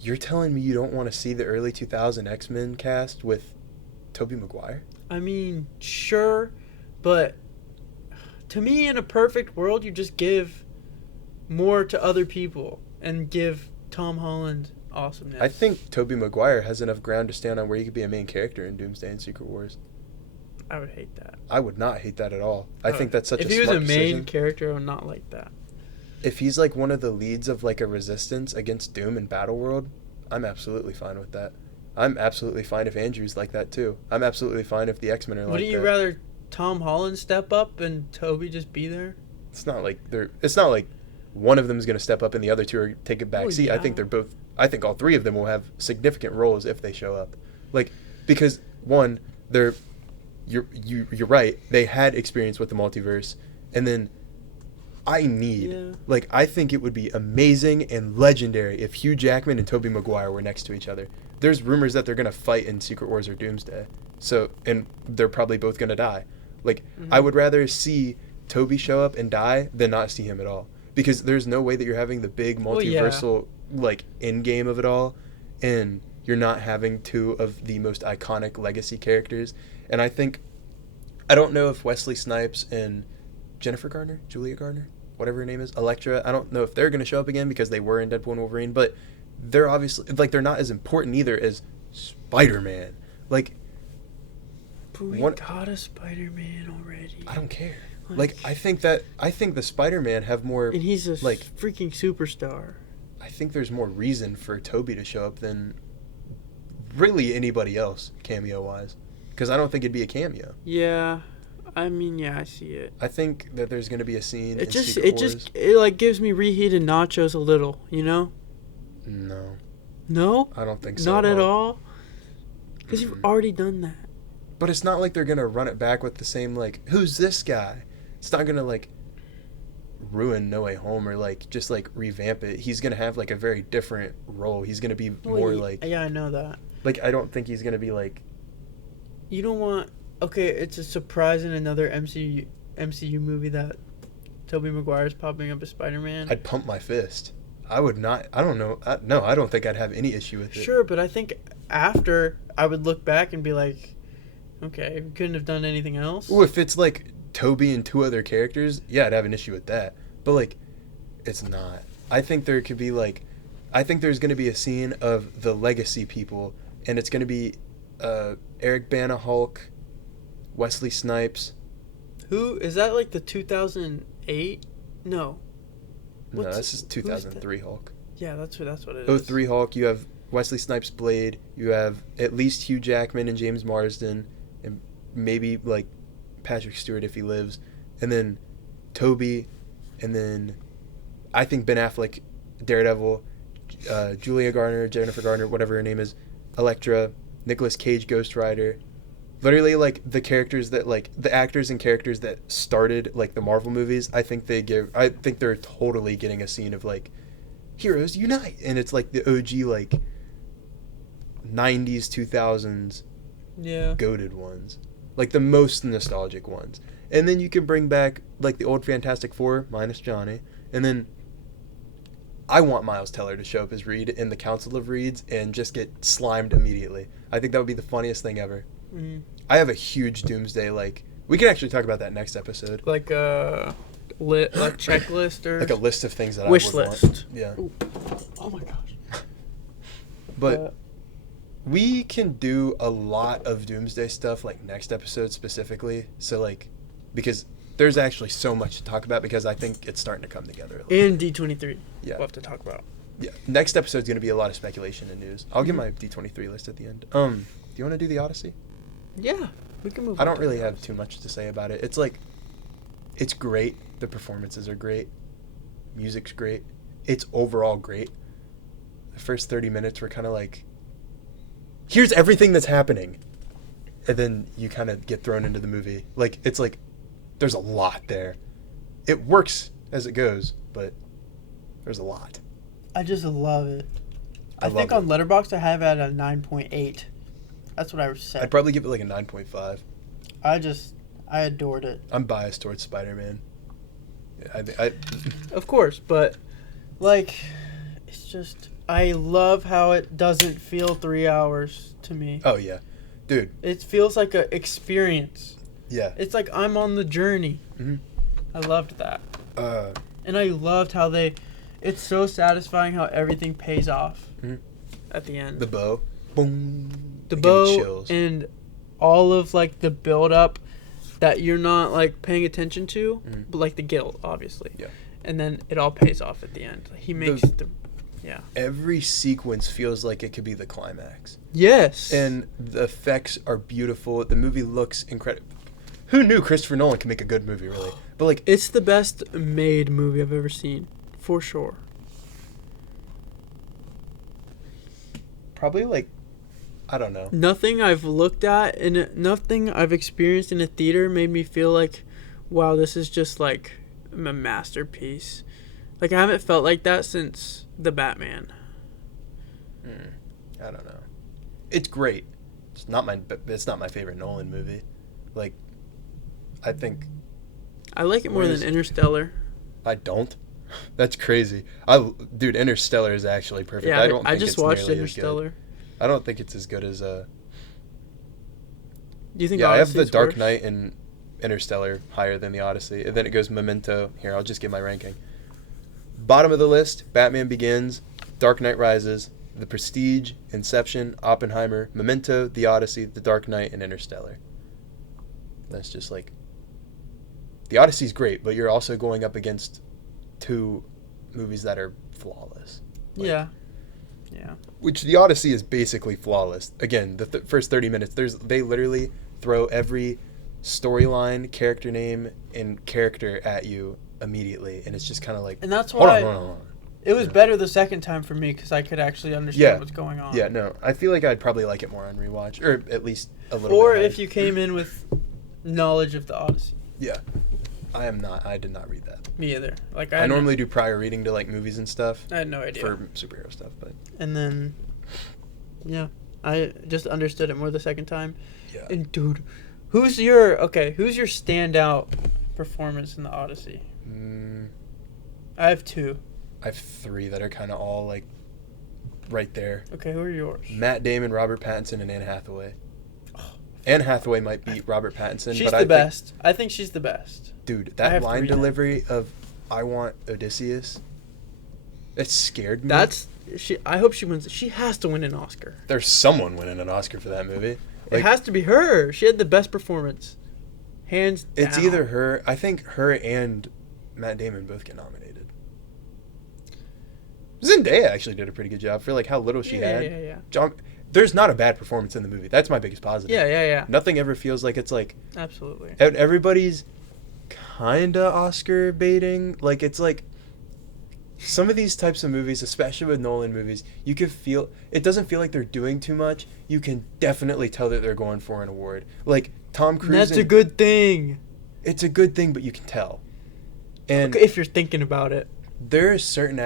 You're telling me you don't want to see the early 2000 X-Men cast with Tobey Maguire? I mean, sure, but to me, in a perfect world, you just give more to other people and give Tom Holland awesomeness. I think Tobey Maguire has enough ground to stand on where he could be a main character in Doomsday and Secret Wars. I would hate that. I would not hate that at all. I think that's such a smart smart If he was a main decision. character, I would not like that. If he's like one of the leads of like a resistance against Doom in Battleworld, I'm absolutely fine with that. I'm absolutely fine if Andrew's like that too. I'm absolutely fine if the X-Men are like that. Wouldn't you rather Tom Holland step up and Toby just be there? It's not like one of them is going to step up and the other two are take a back seat. yeah. I think all three of them will have significant roles if they show up. Like, because one, you're right. They had experience with the multiverse, and then I think it would be amazing and legendary if Hugh Jackman and Tobey Maguire were next to each other. There's rumors that they're going to fight in Secret Wars or Doomsday. So, and they're probably both going to die. Like, I would rather see Tobey show up and die than not see him at all. Because there's no way that you're having the big multiversal, end game of it all, and you're not having two of the most iconic legacy characters. And I don't know if Wesley Snipes and Julia Garner, whatever her name is, Elektra, I don't know if they're going to show up again because they were in Deadpool and Wolverine, but they're obviously, they're not as important either as Spider-Man. Like, but we got a Spider-Man already. I don't care. I think the Spider-Man have more, and he's a freaking superstar. I think there's more reason for Toby to show up than really anybody else, cameo-wise. Because I don't think it'd be a cameo. Yeah. I mean, yeah, I see it. I think that there's going to be a scene it gives me reheated nachos a little, you know? No. No? I don't think so. Not at all? Because you've already done that. But it's not like they're going to run it back with the same, who's this guy? It's not going to, ruin No Way Home or, just revamp it. He's going to have, a very different role. He's going to be more, Yeah, I know that. I don't think he's going to be, You don't want... Okay, it's a surprise in another MCU movie that Tobey Maguire's popping up as Spider-Man. I'd pump my fist. I would not... I don't know. No, I don't think I'd have any issue with it. Sure, but I think after, I would look back and be like, okay, we couldn't have done anything else. Well, if it's, Toby and two other characters, yeah, I'd have an issue with that. But, it's not. I think there could be, I think there's going to be a scene of the legacy people, and it's going to be Eric Bana Hulk, Wesley Snipes. Who is that? The 2008? No. No, this is 2003 Hulk. Yeah, that's what it is. 03 Hulk. You have Wesley Snipes Blade. You have at least Hugh Jackman and James Marsden, and maybe Patrick Stewart if he lives, and then Toby, and then I think Ben Affleck, Daredevil, Julia Garner, Jennifer Garner, whatever her name is, Elektra, Nicolas Cage, Ghost Rider. Literally, the characters that, the actors and characters that started, the Marvel movies, I think they're totally getting a scene of, heroes unite. And it's, the OG, 90s, 2000s goated ones. The most nostalgic ones. And then you can bring back, the old Fantastic Four, minus Johnny. And then I want Miles Teller to show up as Reed in the Council of Reeds and just get slimed immediately. I think that would be the funniest thing ever. Mm-hmm. I have a huge Doomsday, we can actually talk about that next episode. A checklist or... a list of things that wish I would list. want. Yeah. Ooh. Oh my gosh. But we can do a lot of Doomsday stuff, next episode specifically. So, because there's actually so much to talk about because I think it's starting to come together. And D23. Yeah. We'll have to talk about. Yeah. Next episode's going to be a lot of speculation and news. I'll give my D23 list at the end. Do you want to do the Odyssey? Yeah. We can move I on don't to really the have Odyssey. too much to say about it. It's like, it's great. The performances are great. Music's great. It's overall great. The first 30 minutes were kind of like, here's everything that's happening. And then you kind of get thrown into the movie. Like, it's like, there's a lot there. It works as it goes, but there's a lot. I just love it. I love think it. on Letterboxd I have it at a 9.8. That's what I said. I'd probably give it like a 9.5. I adored it. I'm biased towards Spider-Man. I Of course, but like, it's just, I love how it doesn't feel 3 hours to me. Oh, yeah. Dude. It feels like a experience. Yeah. It's like I'm on the journey. Mm-hmm. I loved that. And I loved how it's so satisfying how everything pays off at the end. The bow. Boom. The It gave me bow chills. and all of like the build up that you're not like paying attention to, but like the guilt, obviously. Yeah. And then it all pays off at the end. He makes yeah. Every sequence feels like it could be the climax. Yes. And the effects are beautiful. The movie looks incredible. Who knew Christopher Nolan could make a good movie, really? But like, it's the best made movie I've ever seen, for sure. probably like, I don't know. Nothing I've looked at and nothing I've experienced in a theater made me feel like, wow, this is just like a masterpiece. Like, I haven't felt like that since The Batman. I don't know. It's great. It's not my favorite Nolan movie. Like, I think I like it more than Interstellar. I don't. That's crazy. Dude, Interstellar is actually perfect. Yeah, I don't. I think just it's watched nearly as good. Interstellar. I don't think it's as good as Do you think? Yeah, I have Odyssey's The Dark worse? Knight and Interstellar higher than the Odyssey, and then it goes Memento. Here, I'll just give my ranking. Bottom of the list: Batman Begins, Dark Knight Rises, The Prestige, Inception, Oppenheimer, Memento, The Odyssey, The Dark Knight, and Interstellar. That's just like, The Odyssey's great, but you're also going up against two movies that are flawless. Like, Yeah. which The Odyssey is basically flawless. Again, the first 30 minutes, they literally throw every storyline, character name, and character at you immediately, and it's just kind of like, And that's hold why on. it was better the second time for me because I could actually understand what's going on. Yeah, no, I feel like I'd probably like it more on rewatch, or at least a little Or bit. if you came in with knowledge of the Odyssey. Yeah. I did not read that. Me either. Like I normally do prior reading to like movies and stuff I had no idea. for superhero stuff, but And then, yeah, I just understood it more the second time. yeah. And dude, who's your standout performance in the Odyssey? I have two. I have three that are kind of all like right there. Okay, who are yours? Matt Damon, Robert Pattinson, and Anne Hathaway. Anne Hathaway might beat Robert Pattinson, She's but the best. I think she's the best. Dude, I that have line three now. delivery of "I want Odysseus," it scared me. I hope she wins. She has to win an Oscar. There's someone winning an Oscar for that movie. It has to be her. She had the best performance, hands down. It's either her. I think her and Matt Damon both get nominated. Zendaya actually did a pretty good job for like how little she had. Yeah. There's not a bad performance in the movie. That's my biggest positive. Yeah. Nothing ever feels like it's like Absolutely. everybody's kinda Oscar baiting. Like, it's like some of these types of movies, especially with Nolan movies, you can feel it doesn't feel like they're doing too much. You can definitely tell that they're going for an award. Like Tom Cruise. And that's a good thing. It's a good thing, but you can tell. And if you're thinking about it. there are certain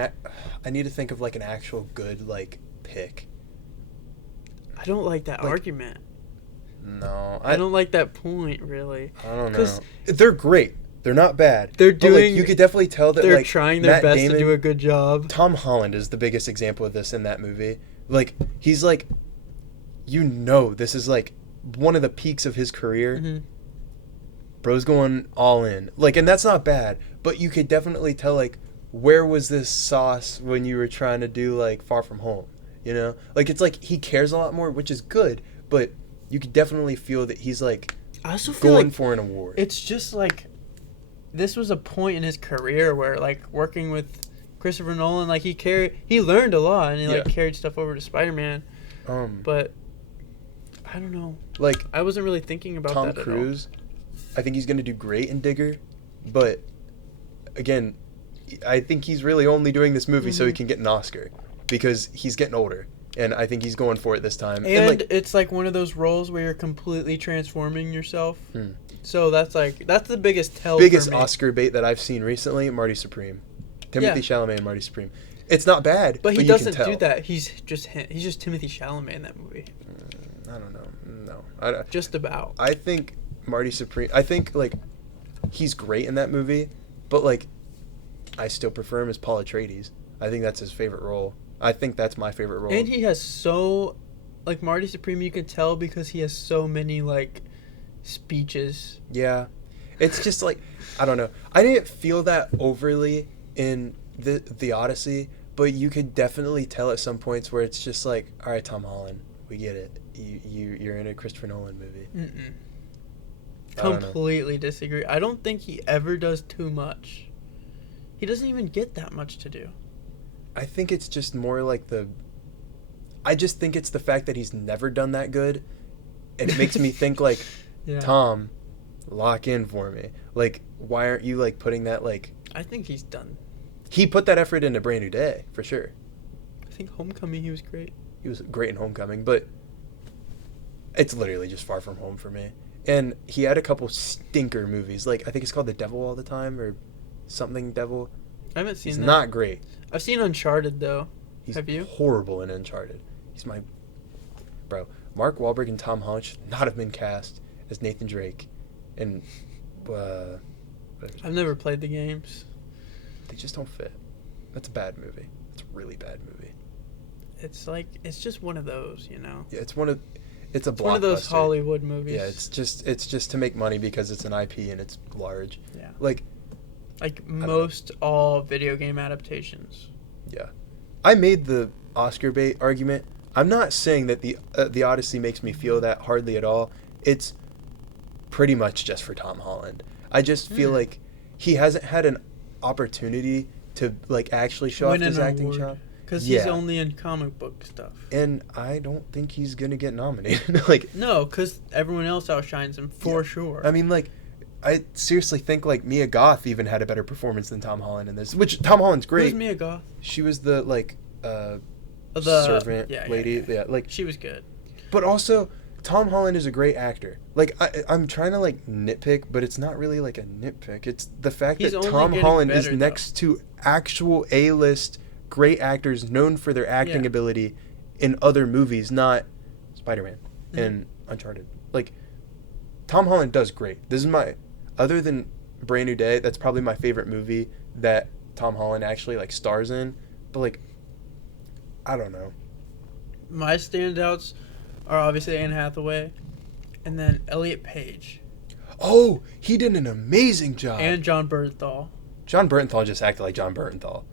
I need to think of like an actual good like pick. I don't like that argument. No, I don't like that point, really. I don't know. 'Cause they're great. They're not bad. They're But, like, doing. you could definitely tell that they're like trying their Matt best Damon, to do a good job. Tom Holland is the biggest example of this in that movie. Like, he's like, this is like one of the peaks of his career. Mm-hmm. Bro's going all in. Like, and that's not bad, but you could definitely tell like, where was this sauce when you were trying to do like Far From Home? You know, like it's like he cares a lot more, which is good, but you could definitely feel that he's like I also feel going like for an award. it's just like this was a point in his career where, like, working with Christopher Nolan, like, he learned a lot, and he, like, carried stuff over to Spider-Man. But I don't know. Like, I wasn't really thinking about Tom that Cruise, I think he's going to do great in Digger, but, again, I think he's really only doing this movie so he can get an Oscar, because he's getting older, and I think he's going for it this time. And like, it's, like, one of those roles where you're completely transforming yourself. So that's the biggest tell biggest for me. Oscar bait that I've seen recently, Marty Supreme. Timothy Chalamet and Marty Supreme. It's not bad, but he you doesn't can tell. do that. He's just Timothy Chalamet in that movie. I don't know. No. Just about. I think Marty Supreme, I think, like, he's great in that movie, but, like, I still prefer him as Paul Atreides. I think that's his favorite role. I think that's my favorite role. And he has like, Marty Supreme, you can tell because he has so many, like, speeches. Yeah. It's just, like, I don't know. I didn't feel that overly in the Odyssey, but you could definitely tell at some points where it's just like, all right, Tom Holland, we get it. You're in a Christopher Nolan movie. Completely disagree. I don't think he ever does too much. He doesn't even get that much to do. I think it's just more like I just think it's the fact that he's never done that good, and it makes me think, like, Tom, lock in for me. Like, why aren't you, like, putting that, like... I think he's done. He put that effort into Brand New Day, for sure. I think Homecoming, he was great. He was great in Homecoming, but it's literally just Far From Home for me. And he had a couple stinker movies. Like, I think it's called The Devil All the Time, or something Devil. I haven't seen that. He's not great. I've seen Uncharted, though. He's Have you? horrible in Uncharted. He's my... Bro, Mark Wahlberg and Tom Holland should not have been cast as Nathan Drake. And, I've never played the games. They just don't fit. That's a bad movie. It's a really bad movie. It's like, it's just one of those, you know? Yeah, it's one of one of those Hollywood movies. Yeah, it's just to make money because it's an IP and it's large. Yeah. Like most all video game adaptations. Yeah. I made the Oscar bait argument. I'm not saying that the Odyssey makes me feel that hardly at all. It's pretty much just for Tom Holland. I just feel like he hasn't had an opportunity to, like, actually show off his acting job. Because he's only in comic book stuff. And I don't think he's going to get nominated. Like, no, because everyone else outshines him for sure. I mean, like, I seriously think, like, Mia Goth even had a better performance than Tom Holland in this. Which, Tom Holland's great. Who's Mia Goth? She was the, like, servant lady. Yeah, like, she was good. But also, Tom Holland is a great actor. Like, I'm trying to, like, nitpick, but it's not really, like, a nitpick. It's the fact that Tom Holland is next to actual A-list great actors known for their acting ability in other movies, not Spider-Man and Uncharted. Like, Tom Holland does great. This is other than Brand New Day, that's probably my favorite movie that Tom Holland actually, like, stars in. But, like, I don't know. My standouts are obviously Anne Hathaway and then Elliot Page. Oh, he did an amazing job. And John Bernthal. John Bernthal just acted like John Bernthal.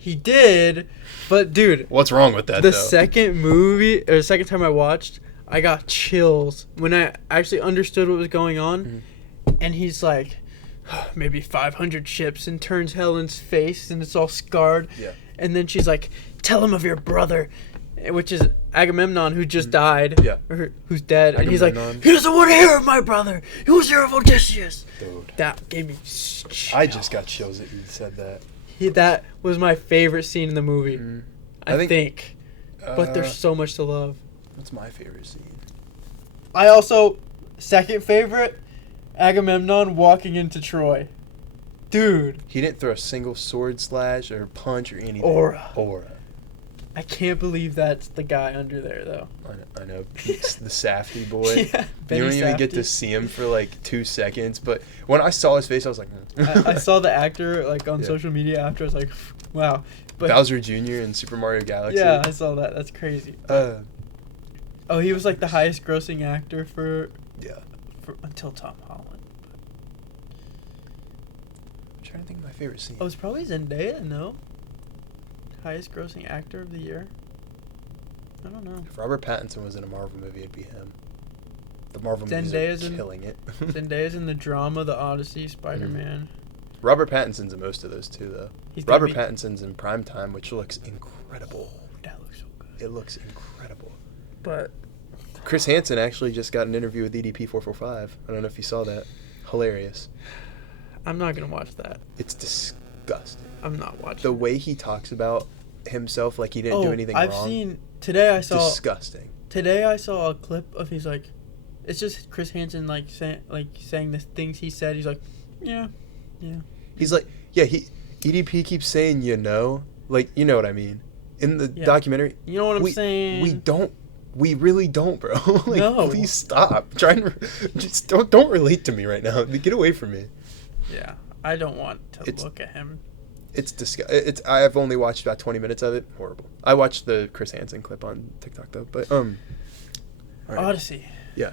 He did, but dude, what's wrong with that? The second time I watched, I got chills when I actually understood what was going on. And he's like, maybe 500 ships, and turns Helen's face, and it's all scarred. Yeah. And then she's like, tell him of your brother, which is Agamemnon, who just died. Yeah. Or who's dead. And he's like, he doesn't want to hear of my brother. He was there of Odysseus. Dude. That gave me chills. I just got chills that you said that. That was my favorite scene in the movie. I think. But there's so much to love. What's my favorite scene? I also, second favorite, Agamemnon walking into Troy. Dude. He didn't throw a single sword slash or punch or anything. Aura. I can't believe that's the guy under there, though. I know. It's the Safdie boy. Yeah, you don't even get to see him for, like, 2 seconds. But when I saw his face, I was like... I saw the actor, like, on social media after. I was like, wow. But Bowser Jr. in Super Mario Galaxy. Yeah, I saw that. That's crazy. He was, like, the highest grossing actor until Tom Holland. I'm trying to think of my favorite scene. Oh, it's probably Zendaya, no? Highest grossing actor of the year? I don't know. If Robert Pattinson was in a Marvel movie, it'd be him. The Marvel movies are killing it. Zendaya's in the drama, the Odyssey, Spider-Man. Robert Pattinson's in most of those too, though. Robert Pattinson's in Primetime, which looks incredible. That looks so good. It looks incredible. But Chris Hansen actually just got an interview with EDP445. I don't know if you saw that. Hilarious. I'm not gonna watch that. It's disgusting. I'm not watching. The way he talks about himself, like he didn't do anything wrong. I've seen today. I saw disgusting. Today I saw a clip of his like, it's just Chris Hansen saying the things he said. He's like, yeah. He's like, yeah. EDP keeps saying like you know what I mean in the documentary. You know what I'm saying? We really don't, bro. Like, no. Please stop. Just don't relate to me right now. Get away from me. Yeah, I don't want to look at him. It's disgusting. I've only watched about 20 minutes of it. Horrible. I watched the Chris Hansen clip on TikTok though. But right. Odyssey. Yeah.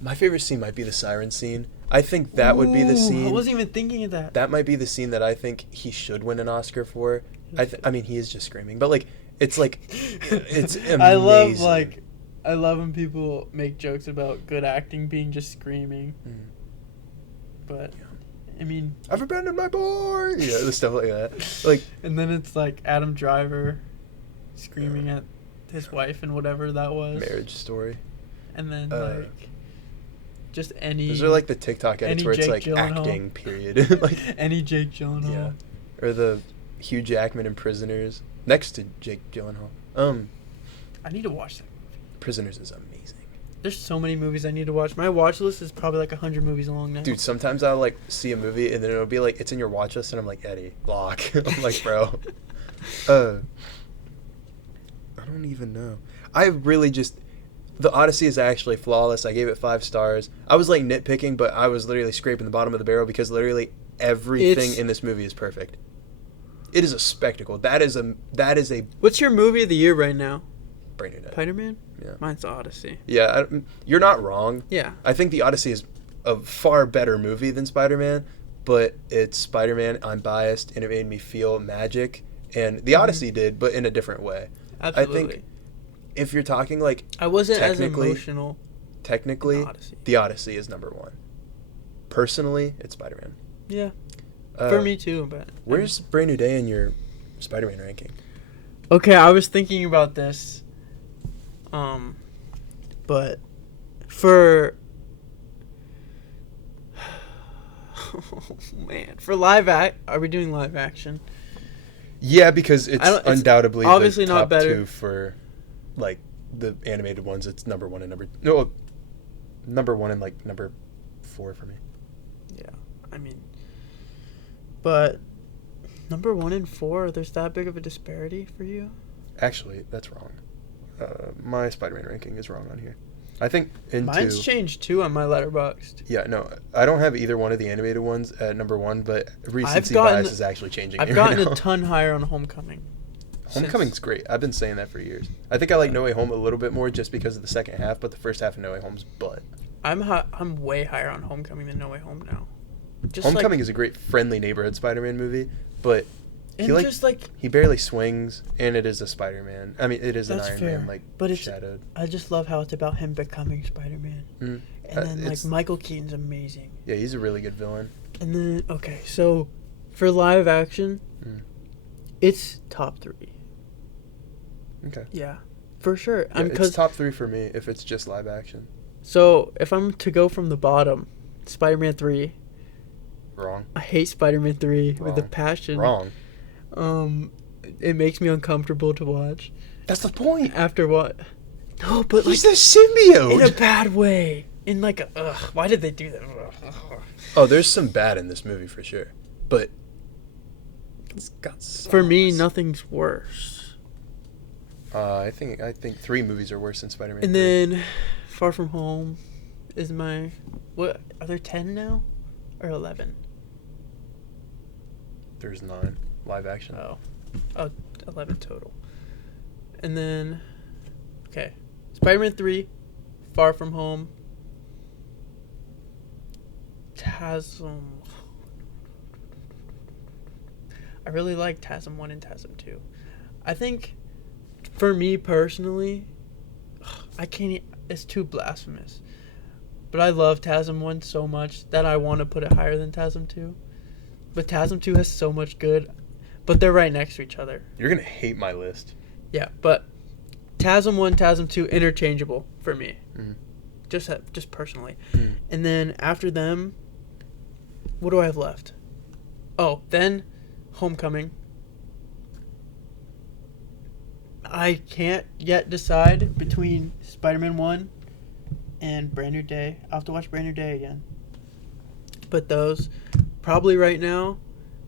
My favorite scene might be the siren scene. I think that would be the scene. I wasn't even thinking of that. That might be the scene that I think he should win an Oscar for. I mean, he is just screaming, but like it's amazing. I love when people make jokes about good acting being just screaming. But I mean, I've abandoned my boy. Yeah, the stuff like that. Like, and then it's like Adam Driver screaming at his wife and whatever that was. Marriage Story. And then like just any. Those are like the TikTok edits where it's like Gyllenhaal. acting period. Like any Jake Gyllenhaal. Yeah. Or the Hugh Jackman in Prisoners next to Jake Gyllenhaal. I need to watch that movie. Prisoners is amazing. There's so many movies I need to watch. My watch list is probably like 100 movies long now. Dude, sometimes I'll like see a movie and then it'll be like it's in your watch list and I'm like, Eddie, block. I'm like, bro. I don't even know. I really just the Odyssey is actually flawless. I gave it 5 stars. I was like nitpicking, but I was literally scraping the bottom of the barrel because literally everything in this movie is perfect. It is a spectacle. That is a What's your movie of the year right now? Brand New Day. Spider-Man? Yeah. Mine's Odyssey. Yeah, you're not wrong. Yeah. I think the Odyssey is a far better movie than Spider-Man, but it's Spider-Man. I'm biased, and it made me feel magic. And the Odyssey did, but in a different way. Absolutely. I think if you're talking like I wasn't as emotional. Technically, the Odyssey is number 1. Personally, it's Spider-Man. Yeah. For me too, but where's Brand New Day in your Spider-Man ranking? Okay, I was thinking about this. But for oh man, for are we doing live action? Yeah, because it's undoubtedly obviously the not top better 2 for like the animated ones. It's number 1 and number 1 and like number 4 for me. Yeah, I mean, but number 1 and 4, there's that big of a disparity for you? Actually, that's wrong. My Spider-Man ranking is wrong on here. I think mine's changed too on my Letterboxd. Yeah, no, I don't have either one of the animated ones at number 1, but recency bias is actually changing. I've gotten a ton higher on Homecoming. Homecoming's great. I've been saying that for years. I think I like No Way Home a little bit more just because of the second half, but the first half of No Way Home's butt. I'm way higher on Homecoming than No Way Home now. Homecoming is a great friendly neighborhood Spider-Man movie, but he barely swings, and it is a Spider-Man. I mean, it is an Iron Man, but shadowed. I just love how it's about him becoming Spider-Man. Mm. And then, Michael Keaton's amazing. Yeah, he's a really good villain. And then, okay, so for live action, it's top 3. Okay. Yeah, for sure. Yeah, it's top 3 for me if it's just live action. So if I'm to go from the bottom, Spider-Man 3. Wrong. I hate Spider-Man 3 with a passion. Wrong. It makes me uncomfortable to watch. That's the point. After what? No, but he's a symbiote in a bad way. In like a why did they do that? Oh, there's some bad in this movie for sure, but it's got sauce. For me, nothing's worse. I think 3 movies are worse than Spider-Man. And 3. then, Far From Home, is my what? Are there 10 now, or 11? There's 9 live action. Oh, 11 total. And then, okay, Spider-Man 3, Far From Home, TASM. I really like TASM 1 and TASM 2. I think, for me personally, it's too blasphemous. But I love TASM 1 so much that I want to put it higher than TASM 2. But TASM 2 has so much good, but they're right next to each other. You're going to hate my list. Yeah, but TASM 1, TASM 2, interchangeable for me. Mm-hmm. Just personally. Mm-hmm. And then after them, what do I have left? Oh, then Homecoming. I can't yet decide between Spider-Man 1 and Brand New Day. I'll have to watch Brand New Day again. But those, probably right now,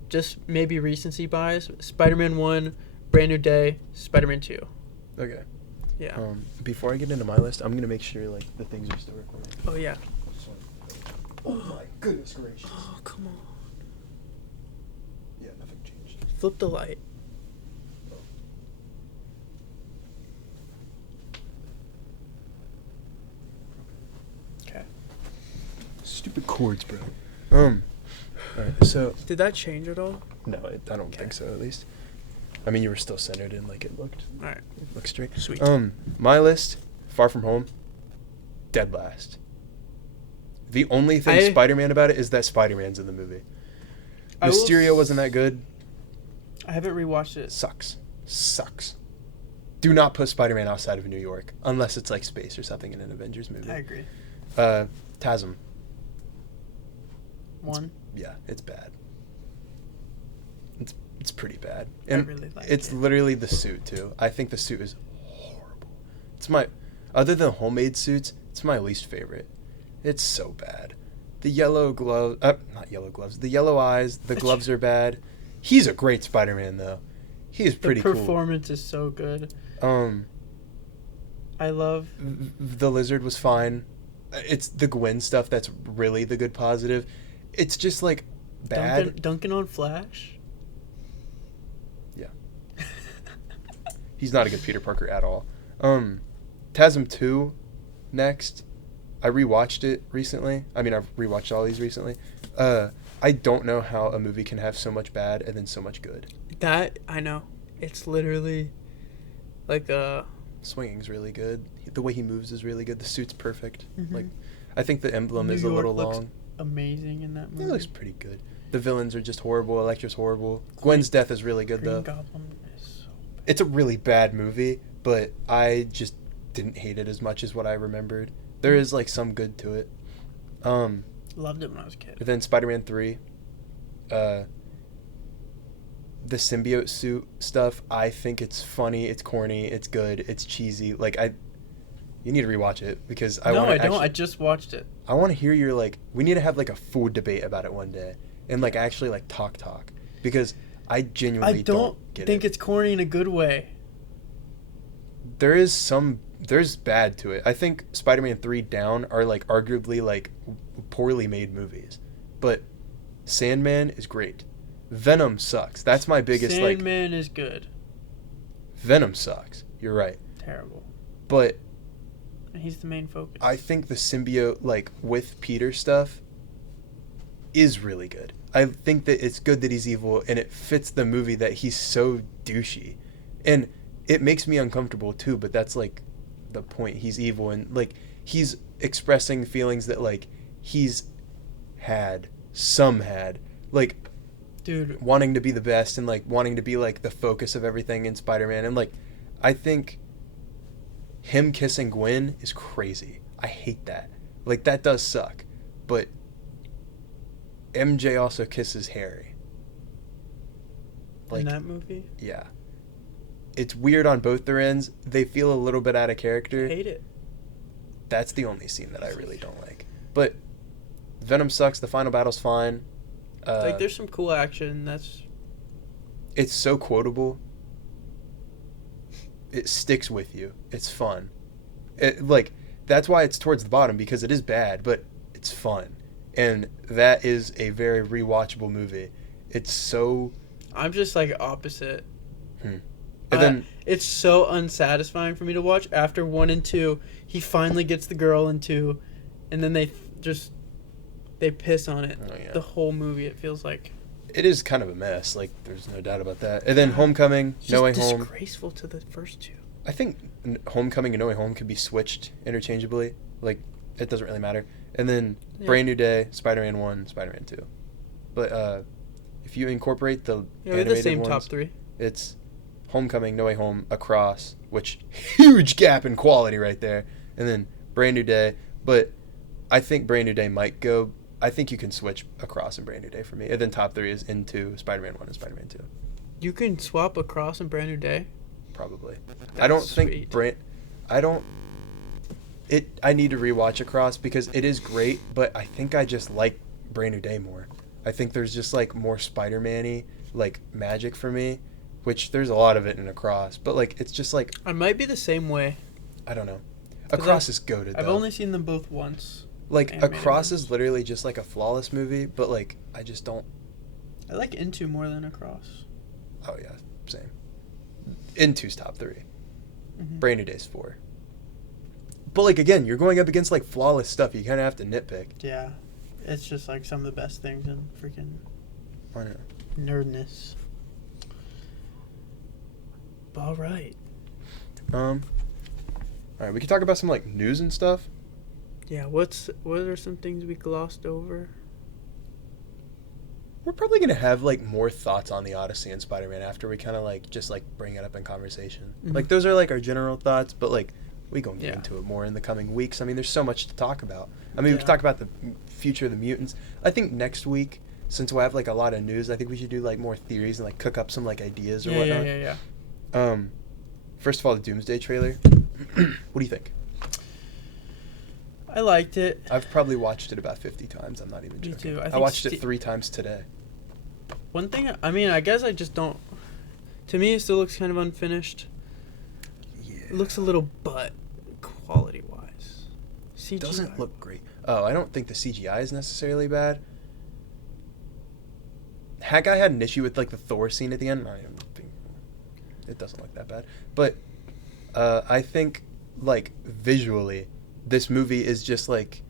just maybe recency bias, Spider-Man 1, Brand New Day, Spider-Man 2. Okay. Yeah. Before I get into my list, I'm going to make sure like the things are still recording. Oh, yeah. Oh my goodness gracious. Oh, come on. Yeah, nothing changed. Flip the light. Okay. Stupid cords, bro. Alright, so Did that change at all? no, I don't think so. At least, I mean, you were still centered and like it looked. All right. It looked straight. Sweet. My list: Far From Home, dead last. The only thing Spider-Man about it is that Spider-Man's in the movie. Mysterio wasn't that good. I haven't rewatched it. Sucks. Do not put Spider-Man outside of New York unless it's like space or something in an Avengers movie. I agree. TASM. 1. Yeah, it's bad. It's pretty bad. And I really like it's it. literally the suit too. I think the suit is horrible. It's my other than homemade suits, it's my least favorite. It's so bad. The yellow glove, not yellow gloves. The yellow eyes, the gloves are bad. He's a great Spider-Man though. He's pretty cool. The performance is so good. I love the lizard was fine. It's the Gwen stuff that's really the good positive. It's just like bad. Duncan on Flash. Yeah. He's not a good Peter Parker at all. TASM 2 next. I rewatched it recently. I mean, I've rewatched all these recently. I don't know how a movie can have so much bad and then so much good. That, I know. It's literally like Swinging's really good. The way he moves is really good. The suit's perfect. Mm-hmm. Like, I think the emblem is a little long. Amazing in that movie. It looks pretty good. The villains are just horrible. Elektra's horrible. Gwen's death is really good, Green though. Goblin is so bad. It's a really bad movie, but I just didn't hate it as much as what I remembered. There is, like, some good to it. Loved it when I was a kid. Then Spider-Man 3. The symbiote suit stuff, I think it's funny, it's corny, it's good, it's cheesy. Like, you need to rewatch it because I want to. No, I don't. I just watched it. I want to hear your we need to have like a food debate about it one day and like actually like talk because I genuinely don't get think it's corny in a good way. There's bad to it. I think Spider-Man 3 Down are like arguably like poorly made movies, but Sandman is great. Venom sucks. That's my biggest Sandman is good. Venom sucks. You're right. Terrible. But he's the main focus. I think the symbiote, like, with Peter stuff is really good. I think that it's good that he's evil, and it fits the movie that he's so douchey. And it makes me uncomfortable, too, but that's, like, the point. He's evil, and, like, he's expressing feelings that, like, he's had. Like, dude, wanting to be the best and, like, wanting to be, like, the focus of everything in Spider-Man. And, like, I think him kissing Gwen is crazy. I hate that. Like, that does suck. But MJ also kisses Harry. Like, in that movie? Yeah. It's weird on both their ends. They feel a little bit out of character. I hate it. That's the only scene that I really don't like. But Venom sucks. The final battle's fine. Like, there's some cool action. It's so quotable. It sticks with you. It's fun. That's why it's towards the bottom, because it is bad, but it's fun. And that is a very rewatchable movie. It's so... I'm just, like, opposite. And then... It's so unsatisfying for me to watch. After 1 and 2, he finally gets the girl in 2, and then they piss on it. Oh, yeah. The whole movie, it feels like. It is kind of a mess. Like, there's no doubt about that. And then Homecoming, No Way Home. Disgraceful to the first 2. I think Homecoming and No Way Home could be switched interchangeably. Like, it doesn't really matter. And then Brand New Day, Spider-Man 1, Spider-Man 2. But if you incorporate the animated the same ones, top 3. it's Homecoming, No Way Home, Across, which huge gap in quality right there. And then Brand New Day. But I think Brand New Day might go. I think you can switch Across and Brand New Day for me. And then top 3 is Into, Spider-Man 1 and Spider-Man 2. You can swap Across and Brand New Day? Probably. That's I don't sweet. think I need to rewatch Across because it is great, but I think I just like Brand New Day more. I think there's just like more Spider-Man-y like magic for me, which there's a lot of it in Across, but like it's just like I might be the same way. I don't know. Across is goated though. I've only seen them both once. Like Across is literally just like a flawless movie, but like I just don't. I like Into more than Across. Oh yeah, same. Into's top 3. Mm-hmm. Brand New Day's 4. But like again, you're going up against like flawless stuff. You kind of have to nitpick. Yeah, it's just like some of the best things in freaking nerdness. But all right. All right, we can talk about some like news and stuff. Yeah, what are some things we glossed over? We're probably gonna have like more thoughts on the Odyssey and Spider-Man after we kind of like just like bring it up in conversation. Mm-hmm. Like those are like our general thoughts, but like we gonna get into it more in the coming weeks. I mean, there's so much to talk about. I mean, we can talk about the future of the mutants. I think next week, since we'll have like a lot of news, I think we should do like more theories and like cook up some like ideas or whatnot. Yeah. First of all, the Doomsday trailer. What do you think? I liked it. I've probably watched it about 50 times. I'm not even joking. Me too. I watched it 3 times today. One thing, I mean, I guess I just don't. To me, it still looks kind of unfinished. Yeah. It looks a little butt quality wise. CGI doesn't look great. Oh, I don't think the CGI is necessarily bad. Haggai had an issue with like the Thor scene at the end. I don't think it doesn't look that bad, but I think like visually, this movie is just like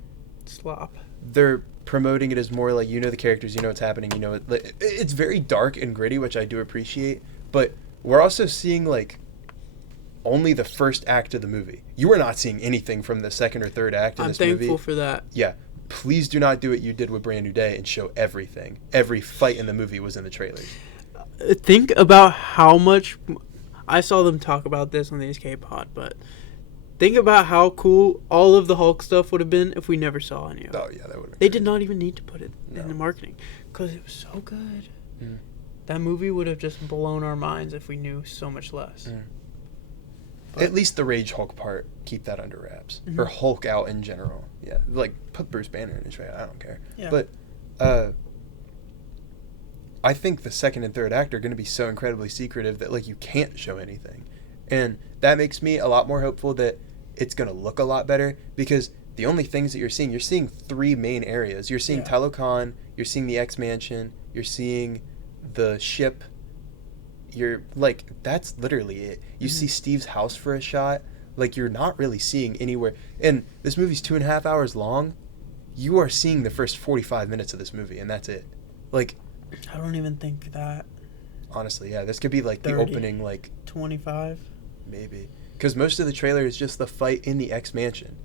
slop. They're promoting it as more like, you know, the characters, you know what's happening, you know, it's very dark and gritty, which I do appreciate, but we're also seeing like only the first act of the movie. You are not seeing anything from the second or third act of this movie. I'm thankful for that. Yeah. Please do not do what you did with Brand New Day and show everything. Every fight in the movie was in the trailers. Think about how much... I saw them talk about this on the Escape Pod, but think about how cool all of the Hulk stuff would have been if we never saw any of it. Oh, yeah, that would have been They did not even need to put it in the marketing because it was so good. Mm. That movie would have just blown our minds if we knew so much less. Mm. At least the Rage Hulk part, keep that under wraps. Mm-hmm. Or Hulk out in general. Yeah, like, put Bruce Banner in his way. I don't care. Yeah. But I think the second and third act are going to be so incredibly secretive that, like, you can't show anything. And that makes me a lot more hopeful that it's going to look a lot better, because the only things that you're seeing 3 main areas. You're seeing Talokan, you're seeing the X-Mansion, you're seeing the ship. You're, like, that's literally it. You see Steve's house for a shot. Like, you're not really seeing anywhere. And this movie's 2.5 hours long. You are seeing the first 45 minutes of this movie, and that's it. Like, I don't even think that. Honestly, yeah. This could be, like, 30, the opening, like... 25? Maybe. Because most of the trailer is just the fight in the X-Mansion.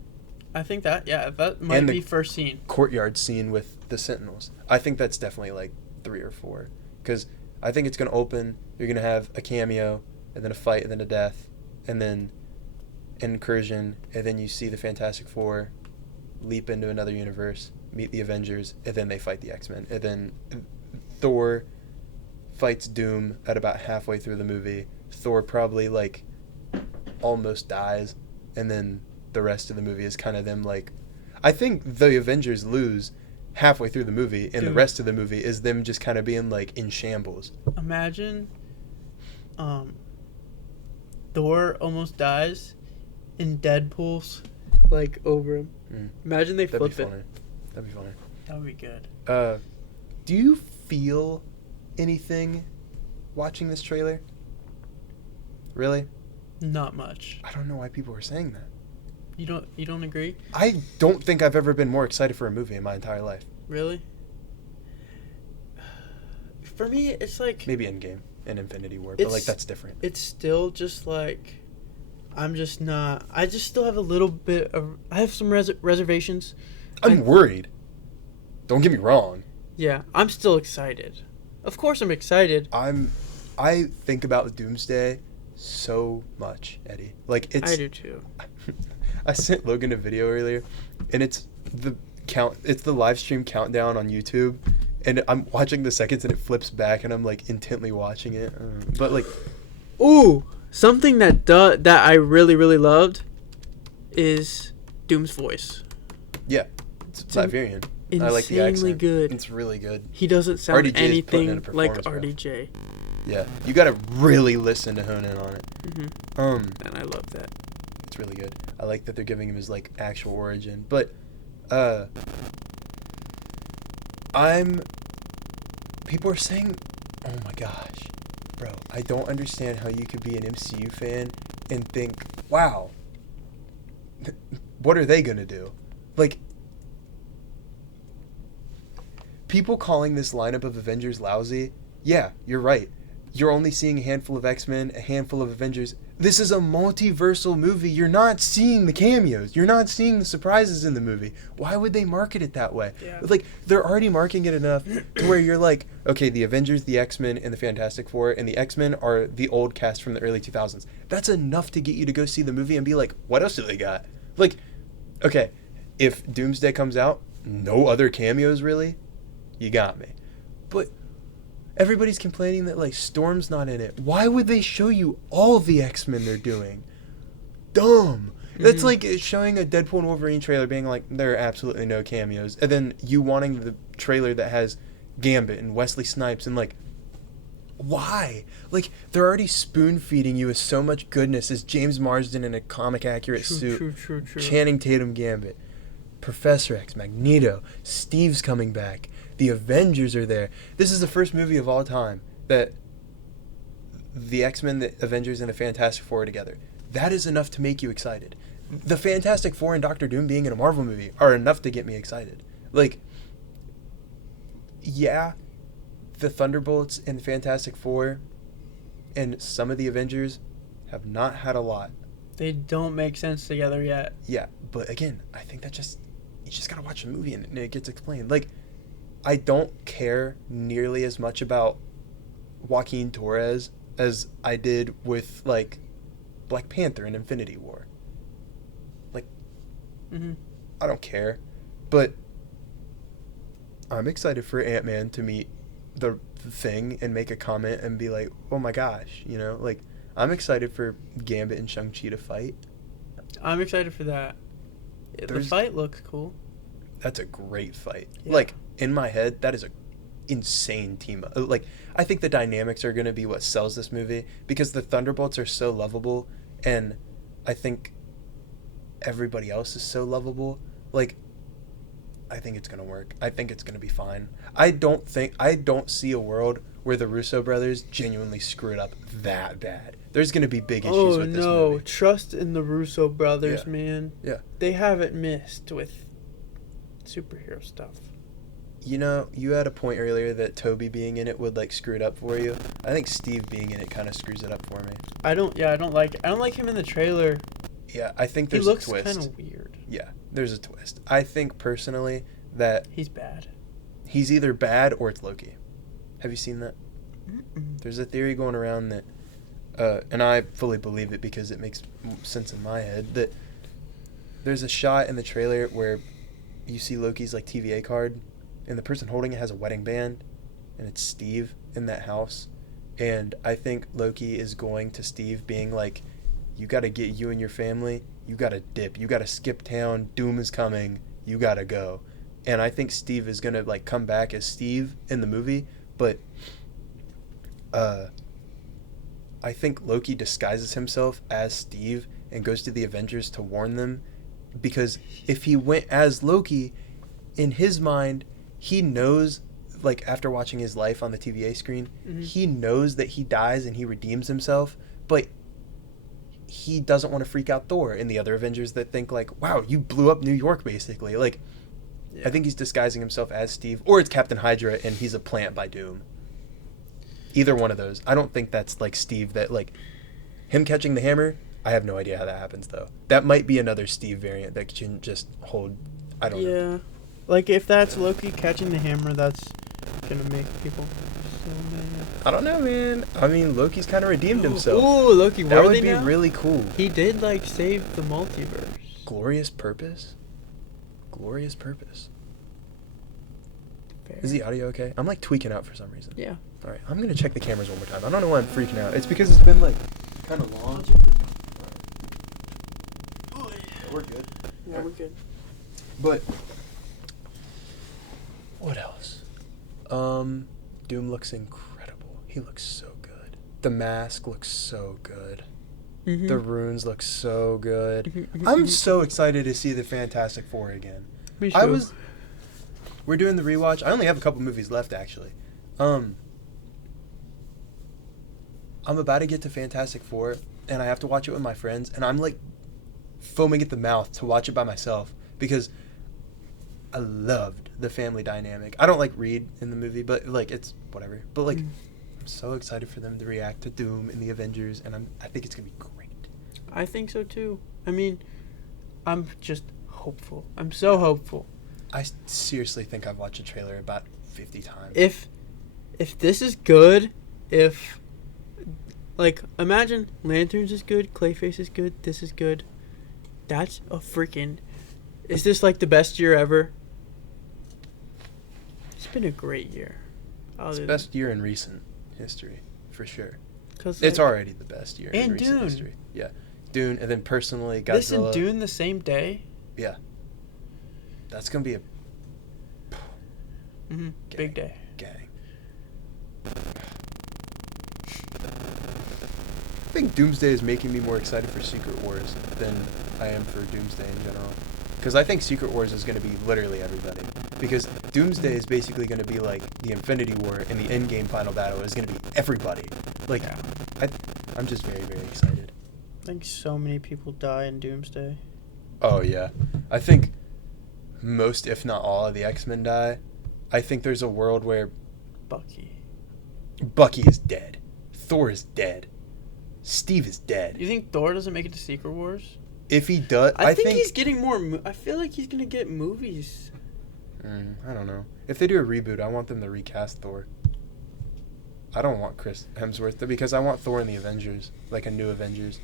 I think that, that might be first scene. Courtyard scene with the Sentinels. I think that's definitely, like, 3 or 4. Because I think it's going to open, you're going to have a cameo, and then a fight, and then a death, and then incursion, and then you see the Fantastic Four leap into another universe, meet the Avengers, and then they fight the X-Men. And then Thor fights Doom at about halfway through the movie. Thor probably, like, almost dies, and then the rest of the movie is kind of them, like... I think the Avengers lose halfway through the movie, and the rest of the movie is them just kind of being, like, in shambles. Imagine Thor almost dies, and Deadpool's, like, over him. Imagine they flip it. That'd be funny. That would be good. Do you feel anything watching this trailer? Really? Not much. I don't know why people are saying that. You don't agree? I don't think I've ever been more excited for a movie in my entire life. Really? For me, it's like... Maybe Endgame and Infinity War, but, like, that's different. It's still just, like... I'm just not. I just still have a little bit of. I have some reservations. I'm worried. Don't get me wrong. Yeah, I'm still excited. Of course, I'm excited. I think about Doomsday so much, Eddie. Like it's. I do too. I sent Logan a video earlier, and it's the live stream countdown on YouTube, and I'm watching the seconds, and it flips back, and I'm like intently watching it. But like, ooh, something that I really really loved is Doom's voice. Yeah, it's Siberian. I like the accent. Good. It's really good. He doesn't sound RDJ anything like RDJ. Yeah, you gotta really listen to hone in on it. And I love that. It's really good. I like that they're giving him his like actual origin, but people are saying, oh my gosh, bro, I don't understand how you could be an MCU fan and think, wow, what are they gonna do? Like, people calling this lineup of Avengers lousy, yeah, you're right. You're only seeing a handful of X-Men, a handful of Avengers. This is a multiversal movie. You're not seeing the cameos. You're not seeing the surprises in the movie. Why would they market it that way? Yeah. Like, they're already marketing it enough to where you're like, okay, the Avengers, the X-Men, and the Fantastic Four, and the X-Men are the old cast from the early 2000s. That's enough to get you to go see the movie and be like, what else do they got? Like, okay, if Doomsday comes out, no other cameos really? You got me. But everybody's complaining that like Storm's not in it. Why would they show you all the X-Men they're doing? Dumb. That's like showing a Deadpool and Wolverine trailer being like, there are absolutely no cameos. And then you wanting the trailer that has Gambit and Wesley Snipes and like, why? Like, they're already spoon-feeding you with so much goodness as James Marsden in a comic-accurate suit. True. Channing Tatum Gambit. Professor X, Magneto, Steve's coming back. The Avengers are there. This is the first movie of all time that the X-Men, the Avengers, and the Fantastic Four are together. That is enough to make you excited. The Fantastic Four and Doctor Doom being in a Marvel movie are enough to get me excited. Like, yeah, the Thunderbolts and the Fantastic Four and some of the Avengers have not had a lot. They don't make sense together yet. Yeah, but again, I think that you just gotta watch the movie and it gets explained. Like, I don't care nearly as much about Joaquin Torres as I did with, like, Black Panther and Infinity War. Like, I don't care. But I'm excited for Ant-Man to meet the Thing and make a comment and be like, oh my gosh, you know? Like, I'm excited for Gambit and Shang-Chi to fight. I'm excited for that. The fight looks cool. That's a great fight. Yeah. Like, in my head, that is a insane team. Like, I think the dynamics are going to be what sells this movie because the Thunderbolts are so lovable and I think everybody else is so lovable. Like, I think it's going to work. I think it's going to be fine. I don't see a world where the Russo brothers genuinely screw it up that bad. There's going to be big issues with this movie. Oh, no. Trust in the Russo brothers, man. Yeah. They haven't missed with superhero stuff. You know, you had a point earlier that Toby being in it would like screw it up for you. I think Steve being in it kind of screws it up for me. I don't like him in the trailer. Yeah, I think there's a twist. He looks kind of weird. Yeah, there's a twist. I think personally that he's bad. He's either bad or it's Loki. Have you seen that? Mm-mm. There's a theory going around that, and I fully believe it because it makes sense in my head, that there's a shot in the trailer where you see Loki's like TVA card, and the person holding it has a wedding band, and it's Steve in that house. And I think Loki is going to Steve being like, you got to get you and your family, you got to dip, you got to skip town, Doom is coming, you got to go. And I think Steve is going to like come back as Steve in the movie, but I think Loki disguises himself as Steve and goes to the Avengers to warn them, because if he went as Loki, in his mind, he knows, like, after watching his life on the TVA screen, he knows that he dies and he redeems himself, but he doesn't want to freak out Thor and the other Avengers that think, like, wow, you blew up New York, basically. Like, yeah. I think he's disguising himself as Steve, or it's Captain Hydra and he's a plant by Doom. Either one of those. I don't think that's, like, Steve, that, like, him catching the hammer, I have no idea how that happens, though. That might be another Steve variant that can just hold... I don't know. Yeah. Like, if that's Loki catching the hammer, that's gonna make people so mad. I don't know, man. I mean, Loki's kind of redeemed himself. Ooh, Loki, that would be really cool. He did, like, save the multiverse. Glorious purpose? Glorious purpose. Fair. Is the audio okay? I'm, like, tweaking out for some reason. Yeah. All right, I'm going to check the cameras one more time. I don't know why I'm freaking out. It's because it's been, like, kind of long. We're good. Yeah, we're good. But what else? Doom looks incredible. He looks so good. The mask looks so good. Mm-hmm. The runes look so good. I'm so excited to see the Fantastic Four again. Me too. We're doing the rewatch. I only have a couple movies left, actually. I'm about to get to Fantastic Four, and I have to watch it with my friends, and I'm like foaming at the mouth to watch it by myself because I loved the family dynamic. I don't like Reed in the movie, but like it's whatever. But like I'm so excited for them to react to Doom in the Avengers, and I think it's gonna be great. I think so too. I mean, I'm just hopeful. I'm so hopeful. I seriously think I've watched a trailer about 50 times. If this is good, if like imagine Lanterns is good, Clayface is good, this is good. That's a freaking... Is this like the best year ever? It's been a great year. It's the best year in recent history, for sure. It's like, already the best year in recent Dune. history. Yeah. Dune, and then personally, Godzilla. This and Dune the same day? Yeah. That's going to be a... Mm-hmm. Big day. Gang. I think Doomsday is making me more excited for Secret Wars than I am for Doomsday in general. Because I think Secret Wars is going to be literally everybody. Because Doomsday is basically going to be like the Infinity War, and the endgame final battle is going to be everybody. Like, yeah. I'm just very, very excited. I think so many people die in Doomsday. Oh, yeah. I think most, if not all, of the X-Men die. I think there's a world where... Bucky is dead. Thor is dead. Steve is dead. You think Thor doesn't make it to Secret Wars? If he does, I think he's getting more... I feel like he's going to get movies. I don't know. If they do a reboot, I want them to recast Thor. I don't want Chris Hemsworth, because I want Thor in the Avengers, like a new Avengers.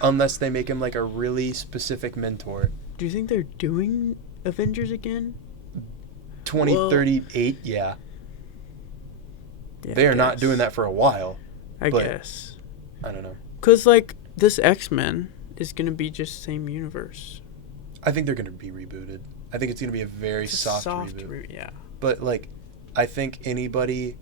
Unless they make him like a really specific mentor. Do you think they're doing Avengers again? 2038, yeah. They are not doing that for a while. I guess. I don't know. Because, like, this X-Men is going to be just same universe. I think they're going to be rebooted. I think it's going to be a very soft reboot. Yeah. But, like, I think anybody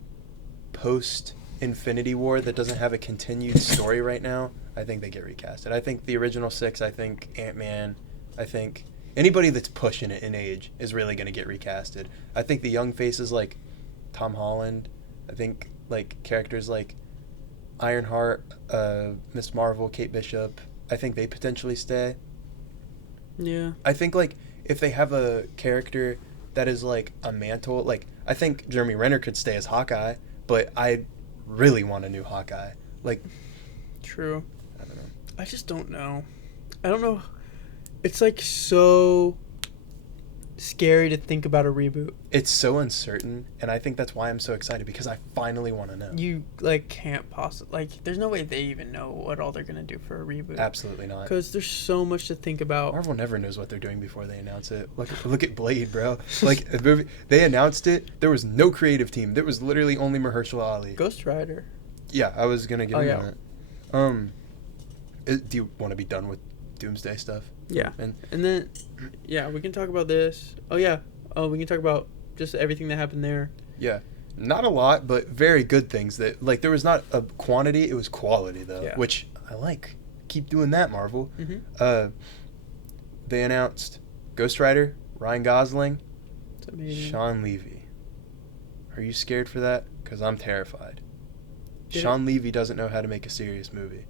post-Infinity War that doesn't have a continued story right now, I think they get recasted. I think the original six, I think Ant-Man, I think anybody that's pushing it in age is really going to get recasted. I think the young faces like Tom Holland, I think, like, characters like Ironheart, Miss Marvel, Kate Bishop, I think they potentially stay. Yeah. I think, like, if they have a character that is, like, a mantle, like, I think Jeremy Renner could stay as Hawkeye, but I really want a new Hawkeye. Like... True. I don't know. I just don't know. I don't know. It's, like, so scary to think about a reboot. It's so uncertain, and I think that's why I'm so excited, because I finally want to know. You, like, can't possibly... Like, there's no way they even know what all they're going to do for a reboot. Absolutely not. Because there's so much to think about. Marvel never knows what they're doing before they announce it. Look at Blade, bro. Like, they announced it, there was no creative team. There was literally only Mahershala Ali. Ghost Rider. Yeah, I was going to get into that. Do you want to be done with Doomsday stuff? Yeah. And then, yeah, we can talk about this. Oh, yeah. Oh, we can talk about just everything that happened there. Yeah. Not a lot, but very good things. That, like, there was not a quantity, it was quality, though, which I like. Keep doing that, Marvel. Mm-hmm. They announced Ghost Rider, Ryan Gosling, That's amazing. Sean Levy. Are you scared for that? Because I'm terrified. Sean Levy doesn't know how to make a serious movie.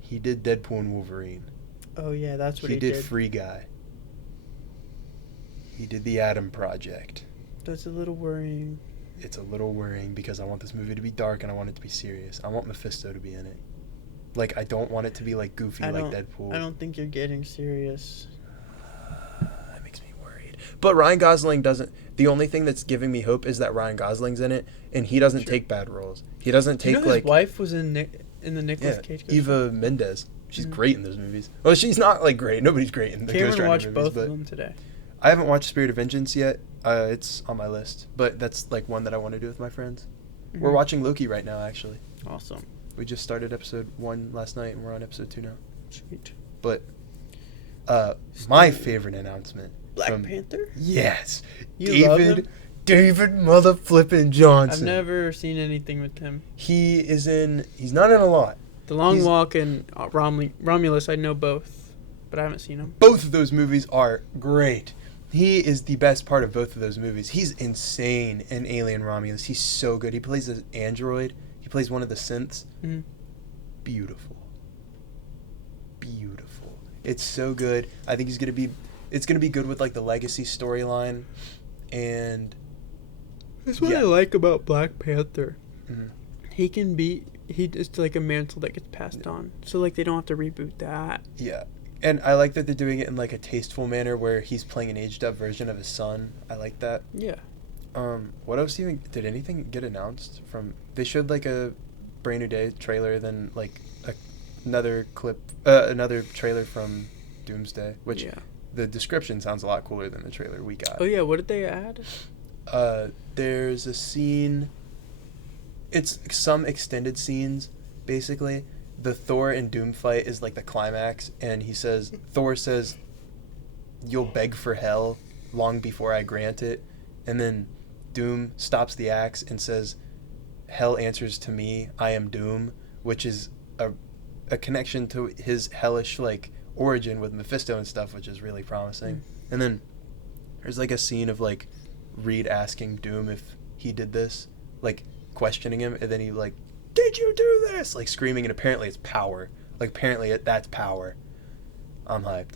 He did Deadpool and Wolverine. Oh, yeah, that's what he did. He did Free Guy. He did The Atom Project. That's a little worrying. It's a little worrying because I want this movie to be dark and I want it to be serious. I want Mephisto to be in it. Like, I don't want it to be like goofy like Deadpool. I don't think you're getting serious. That makes me worried. But Ryan Gosling doesn't. The only thing that's giving me hope is that Ryan Gosling's in it, and he doesn't take bad roles. He doesn't take his wife was in the Nicolas Cage. Eva Mendes. She's great in those movies. Well, she's not like great. Nobody's great in the Ghost Rider movies. Cameron watched both of them today. I haven't watched Spirit of Vengeance yet. It's on my list, but that's like one that I want to do with my friends. Mm-hmm. We're watching Loki right now, actually. Awesome. We just started episode 1 last night, and we're on episode 2 now. Sweet. But my favorite announcement. Black Panther? Yes. You love him? David mother flippin' Johnson. I've never seen anything with him. He's not in a lot. The Long Walk and Romulus, I know both, but I haven't seen them. Both of those movies are great. He is the best part of both of those movies. He's insane in Alien Romulus. He's so good. He plays an android. He plays one of the synths. Mm-hmm. Beautiful. It's so good. I think it's gonna be good with like the legacy storyline, and that's what I like about Black Panther. Mm-hmm. It's like a mantle that gets passed on, so like they don't have to reboot that. Yeah. And I like that they're doing it in like a tasteful manner where he's playing an aged up version of his son. I like that. Yeah. What else did anything get announced from? They showed like a Brand New Day trailer, then like another trailer from Doomsday, which the description sounds a lot cooler than the trailer we got. Oh yeah, what did they add? There's a scene. It's some extended scenes, basically. The Thor and Doom fight is like the climax, and Thor says, "You'll beg for hell long before I grant it," and then Doom stops the axe and says, "Hell answers to me, I am Doom," which is a connection to his hellish like origin with Mephisto and stuff, which is really promising. And then there's like a scene of like Reed asking Doom if he did this, like questioning him, and then he like, "Did you do this?" Like screaming, and apparently it's power. Like apparently that's power. I'm hyped.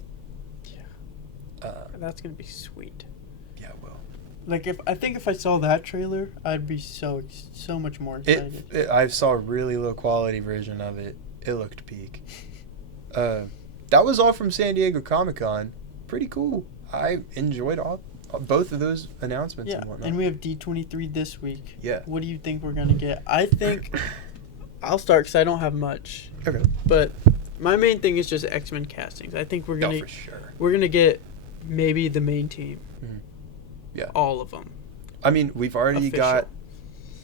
Yeah. That's gonna be sweet. Yeah, it will. Like if I saw that trailer, I'd be so much more excited. I saw a really low quality version of it. It looked peak. That was all from San Diego Comic-Con. Pretty cool. I enjoyed both of those announcements and whatnot. And we have D23 this week. Yeah. What do you think we're gonna get? I think I'll start because I don't have much. Okay. But my main thing is just X-Men castings. I think we're gonna for sure. We're gonna get maybe the main team. Mm-hmm. Yeah. All of them. I mean, we've already got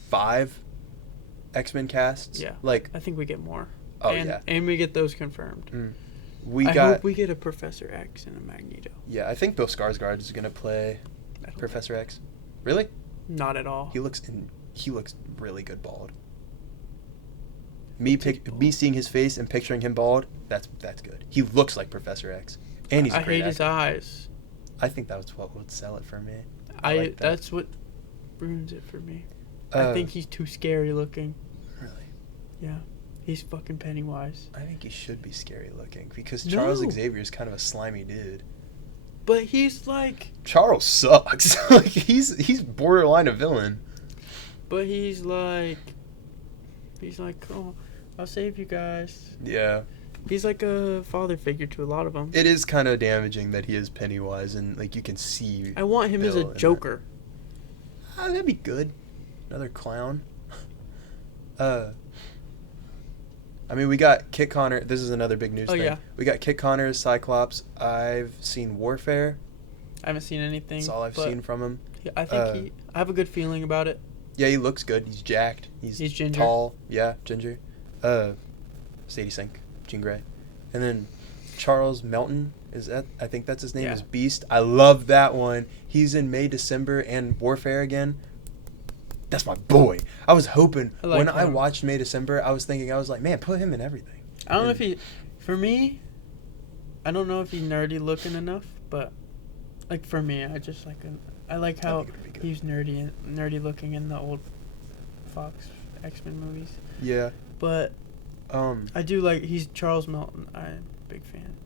5 X-Men casts. Yeah. Like I think we get more. Oh and we get those confirmed. Mm. I hope we get a Professor X and a Magneto. Yeah, I think Bill Skarsgård is gonna play Professor X. Really? Not at all. He looks really good bald. Me seeing his face and picturing him bald, that's good. He looks like Professor X, and he's a great actor. His eyes. I think that's what would sell it for me. That's what ruins it for me. I think he's too scary looking. Really? Yeah. He's fucking Pennywise. I think he should be scary looking because Charles Xavier is kind of a slimy dude. But he's like... Charles sucks. Like he's borderline a villain. But he's like, oh, I'll save you guys. Yeah. He's like a father figure to a lot of them. It is kind of damaging that he is Pennywise and like you can see. I want him as a Joker. That'd be good. Another clown. I mean, we got Kit Connor. This is another big news thing. Yeah. We got Kit Connor as Cyclops. I've seen Warfare. I haven't seen anything. That's all I've seen from him. I think I have a good feeling about it. Yeah, he looks good. He's jacked. He's ginger. Tall. Yeah, ginger. Sadie Sink, Jean Grey. And then Charles Melton, I think that's his name, is Beast. I love that one. He's in May, December, and Warfare again. That's my boy. I was hoping I watched May, December, I was like, man, put him in everything. I don't know if for me, I don't know if he's nerdy looking enough, but like for me, I like how he's nerdy looking in the old Fox X-Men movies. Yeah. But I do like, he's Charles Melton. I'm a big fan.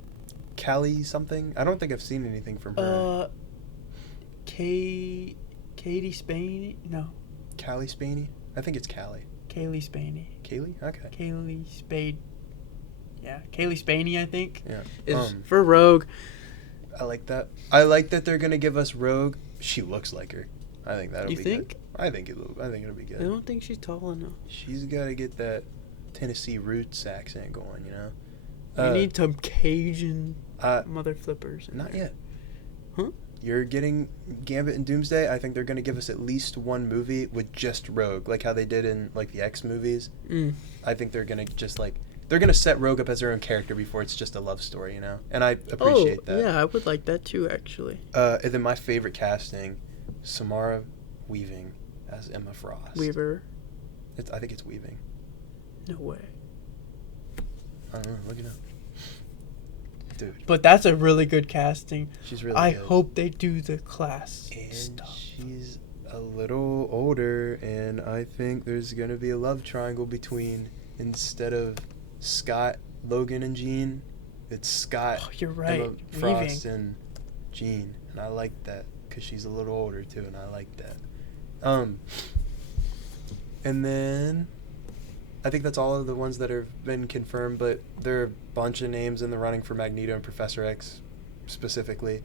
Callie something? I don't think I've seen anything from her. Katie Spaney? No. Callie Spaney? I think it's Callie. Kaylee Spaney. Kaylee? Okay. Kaylee Spade. Yeah, Kaylee Spaney, I think, Yeah. is for Rogue. I like that. I like that they're gonna give us Rogue. She looks like her. I think that'll be think? good. I think it'll be good. I don't think she's tall enough. She's gotta get that Tennessee roots accent going, you know. We need some Cajun mother flippers. Not yet. Huh? You're getting Gambit and Doomsday. I think they're gonna give us at least one movie with just Rogue, like how they did in like the X movies. I think they're gonna just like. They're going to set Rogue up as her own character before it's just a love story, you know? And I appreciate that. Yeah, I would like that too, actually. And then my favorite casting, Samara Weaving as Emma Frost. Weaver. I think it's Weaving. No way. I don't know. Look it up. Dude. But that's a really good casting. She's really I good. hope they do the class and stuff. She's a little older, and I think there's going to be a love triangle between, instead of Scott, Logan, and Jean, it's Scott, you're right. Emma Frost, and Jean, and I like that because she's a little older too, and I like that. And then I think that's all of the ones that have been confirmed, but there are a bunch of names in the running for Magneto and Professor X specifically.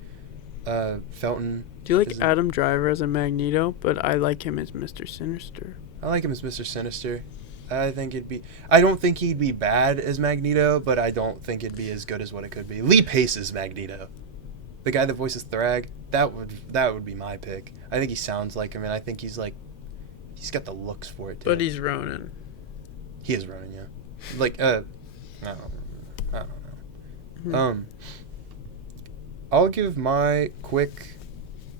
Felton. Do you like Adam Driver as a Magneto? But I like him as Mr. Sinister. I like him as Mr. Sinister. I don't think he'd be bad as Magneto, but I don't think it'd be as good as what it could be. Lee Pace is Magneto. The guy that voices Thrag, that would be my pick. I think he sounds like him, and I think he's got the looks for it too. But he's Ronin. He is Ronin, yeah. Like, I don't know. I'll give my quick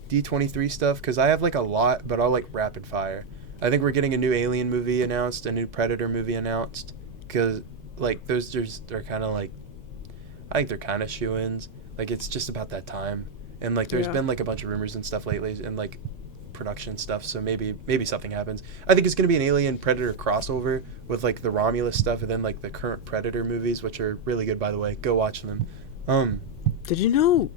D23 stuff, because I have like a lot, but I'll like rapid fire. I think we're getting a new Alien movie announced, a new Predator movie announced, because like those are kind of like, I think they're kind of shoo-ins. Like, it's just about that time, and like there's been like a bunch of rumors and stuff lately, and like production stuff, so maybe something happens. I think it's gonna be an Alien Predator crossover with like the Romulus stuff, and then like the current Predator movies, which are really good, by the way. Go watch them. Did you know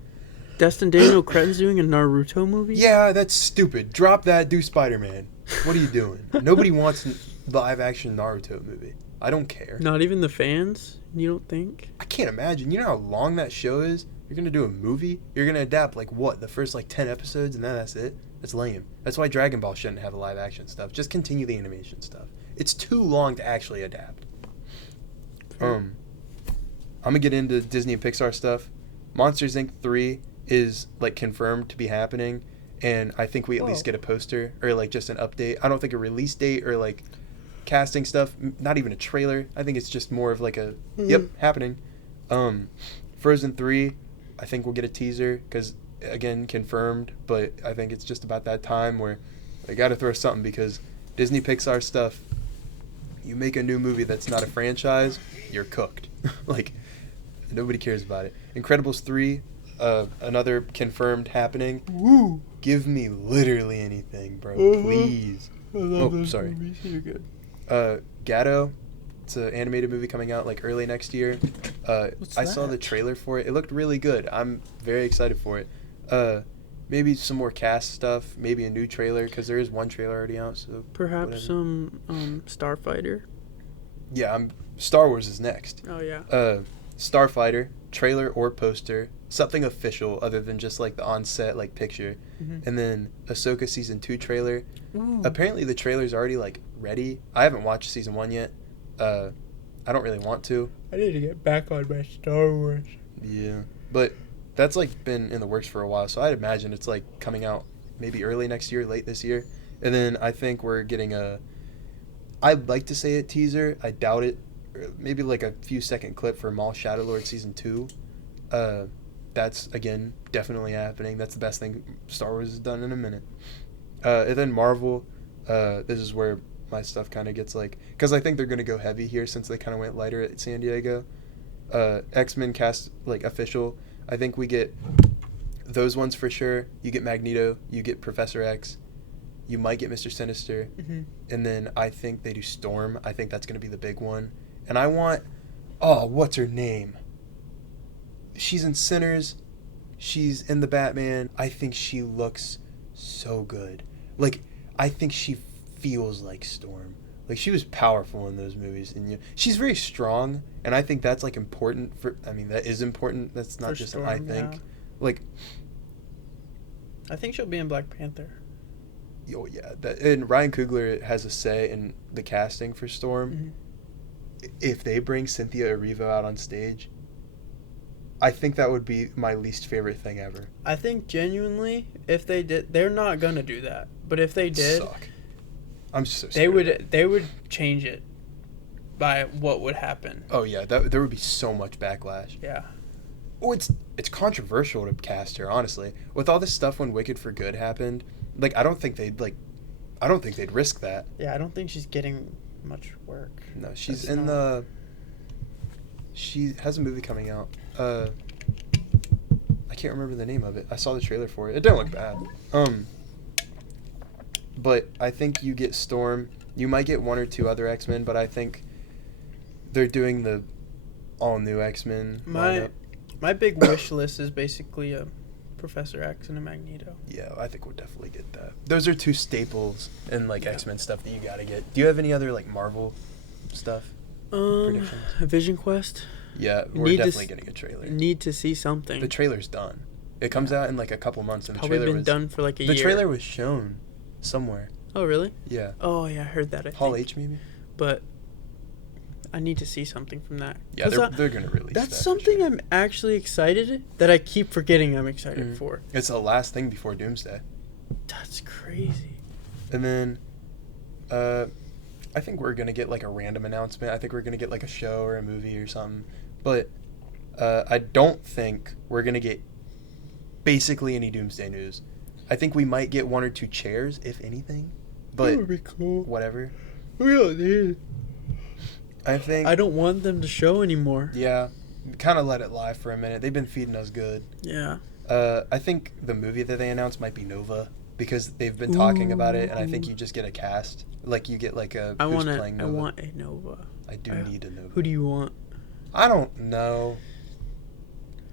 Destin Daniel Cretton's doing a Naruto movie? Yeah, that's stupid. Drop that. Do Spider-Man. What are you doing? Nobody wants a live-action Naruto movie. I don't care. Not even the fans? You don't think? I can't imagine. You know how long that show is? You're going to do a movie? You're going to adapt, like, what? The first, like, 10 episodes, and then that's it? That's lame. That's why Dragon Ball shouldn't have a live-action stuff. Just continue the animation stuff. It's too long to actually adapt. I'm going to get into Disney and Pixar stuff. Monsters, Inc. 3 is, like, confirmed to be happening. And I think we at least get a poster or like just an update. I don't think a release date or like casting stuff, not even a trailer. I think it's just more of like a, yep, happening. Frozen 3, I think we'll get a teaser because, again, confirmed. But I think it's just about that time where they got to throw something, because Disney Pixar stuff, you make a new movie that's not a franchise, you're cooked. Like, nobody cares about it. Incredibles 3, another confirmed happening. Woo! Give me literally anything, bro. Please. I love those sorry. movies. You're good. Gatto. It's an animated movie coming out like early next year. I saw the trailer for it. It looked really good. I'm very excited for it. Maybe some more cast stuff. Maybe a new trailer, because there is one trailer already out. So perhaps whatever. some Starfighter. Yeah, Star Wars is next. Oh yeah. Starfighter trailer or poster, something official other than just like the on-set like picture. And then Ahsoka season 2 trailer. Ooh. Apparently the trailer's already like ready. I haven't watched season 1 yet. I don't really want to. I need to get back on my Star Wars. Yeah, but that's like been in the works for a while, so I'd imagine it's like coming out maybe early next year, late this year. And then I think we're getting I'd like to say a teaser, I doubt it, maybe like a few second clip for Maul Shadowlord season 2. That's, again, definitely happening. That's the best thing Star Wars has done in a minute. And then Marvel, this is where my stuff kind of gets like, because I think they're going to go heavy here since they kind of went lighter at San Diego. X-Men cast, like, official. I think we get those ones for sure. You get Magneto, you get Professor X, you might get Mr. Sinister, and then I think they do Storm. I think that's going to be the big one. And I want, what's her name? She's in Sinners. She's in the Batman. I think she looks so good. Like, I think she feels like Storm. Like, she was powerful in those movies, and she's very strong, and I think that's, like, important for... I mean, that is important. That's not For just Storm, an I think. yeah. Like... I think she'll be in Black Panther. Oh, yeah. And Ryan Coogler has a say in the casting for Storm. Mm-hmm. If they bring Cynthia Erivo out on stage, I think that would be my least favorite thing ever. I think, genuinely, if they did... They're not going to do that. But if they did... Suck. I'm so scared. They would change it by what would happen. Oh, yeah. There would be so much backlash. Yeah. Oh, it's controversial to cast her, honestly. With all this stuff when Wicked for Good happened, like, I don't think they'd risk that. Yeah, I don't think she's getting much work. No, she's in the... She has a movie coming out. I can't remember the name of it. I saw the trailer for it. It didn't look bad. But I think you get Storm. You might get one or two other X-Men, but I think they're doing the all-new X-Men lineup. My big wish list is basically a Professor X and a Magneto. Yeah, I think we'll definitely get that. Those are two staples in, like, X-Men stuff that you gotta get. Do you have any other, like, Marvel stuff? Predictions? Vision Quest. Yeah, we're definitely getting a trailer. Need to see something. The trailer's done. It comes out in, like, a couple months, and Probably the trailer been done for, like, a year. The trailer was shown somewhere. Oh, really? Yeah. Oh, yeah, I heard that, Hall H, maybe? But I need to see something from that. Yeah, they're going to release that. That's something I'm actually excited that I keep forgetting I'm excited for. It's the last thing before Doomsday. That's crazy. And then, I think we're going to get, like, a random announcement. I think we're going to get, like, a show or a movie or something. But I don't think we're going to get basically any Doomsday news. I think we might get one or two chairs, if anything. But that would be cool. Whatever. We don't need it. I don't want them to show anymore. Yeah. Kind of let it lie for a minute. They've been feeding us good. Yeah. I think the movie that they announced might be Nova, because they've been talking about it, and I think you just get a cast. Like, you get, like, who's playing Nova. I want a Nova. I do need a Nova. Who do you want? I don't know.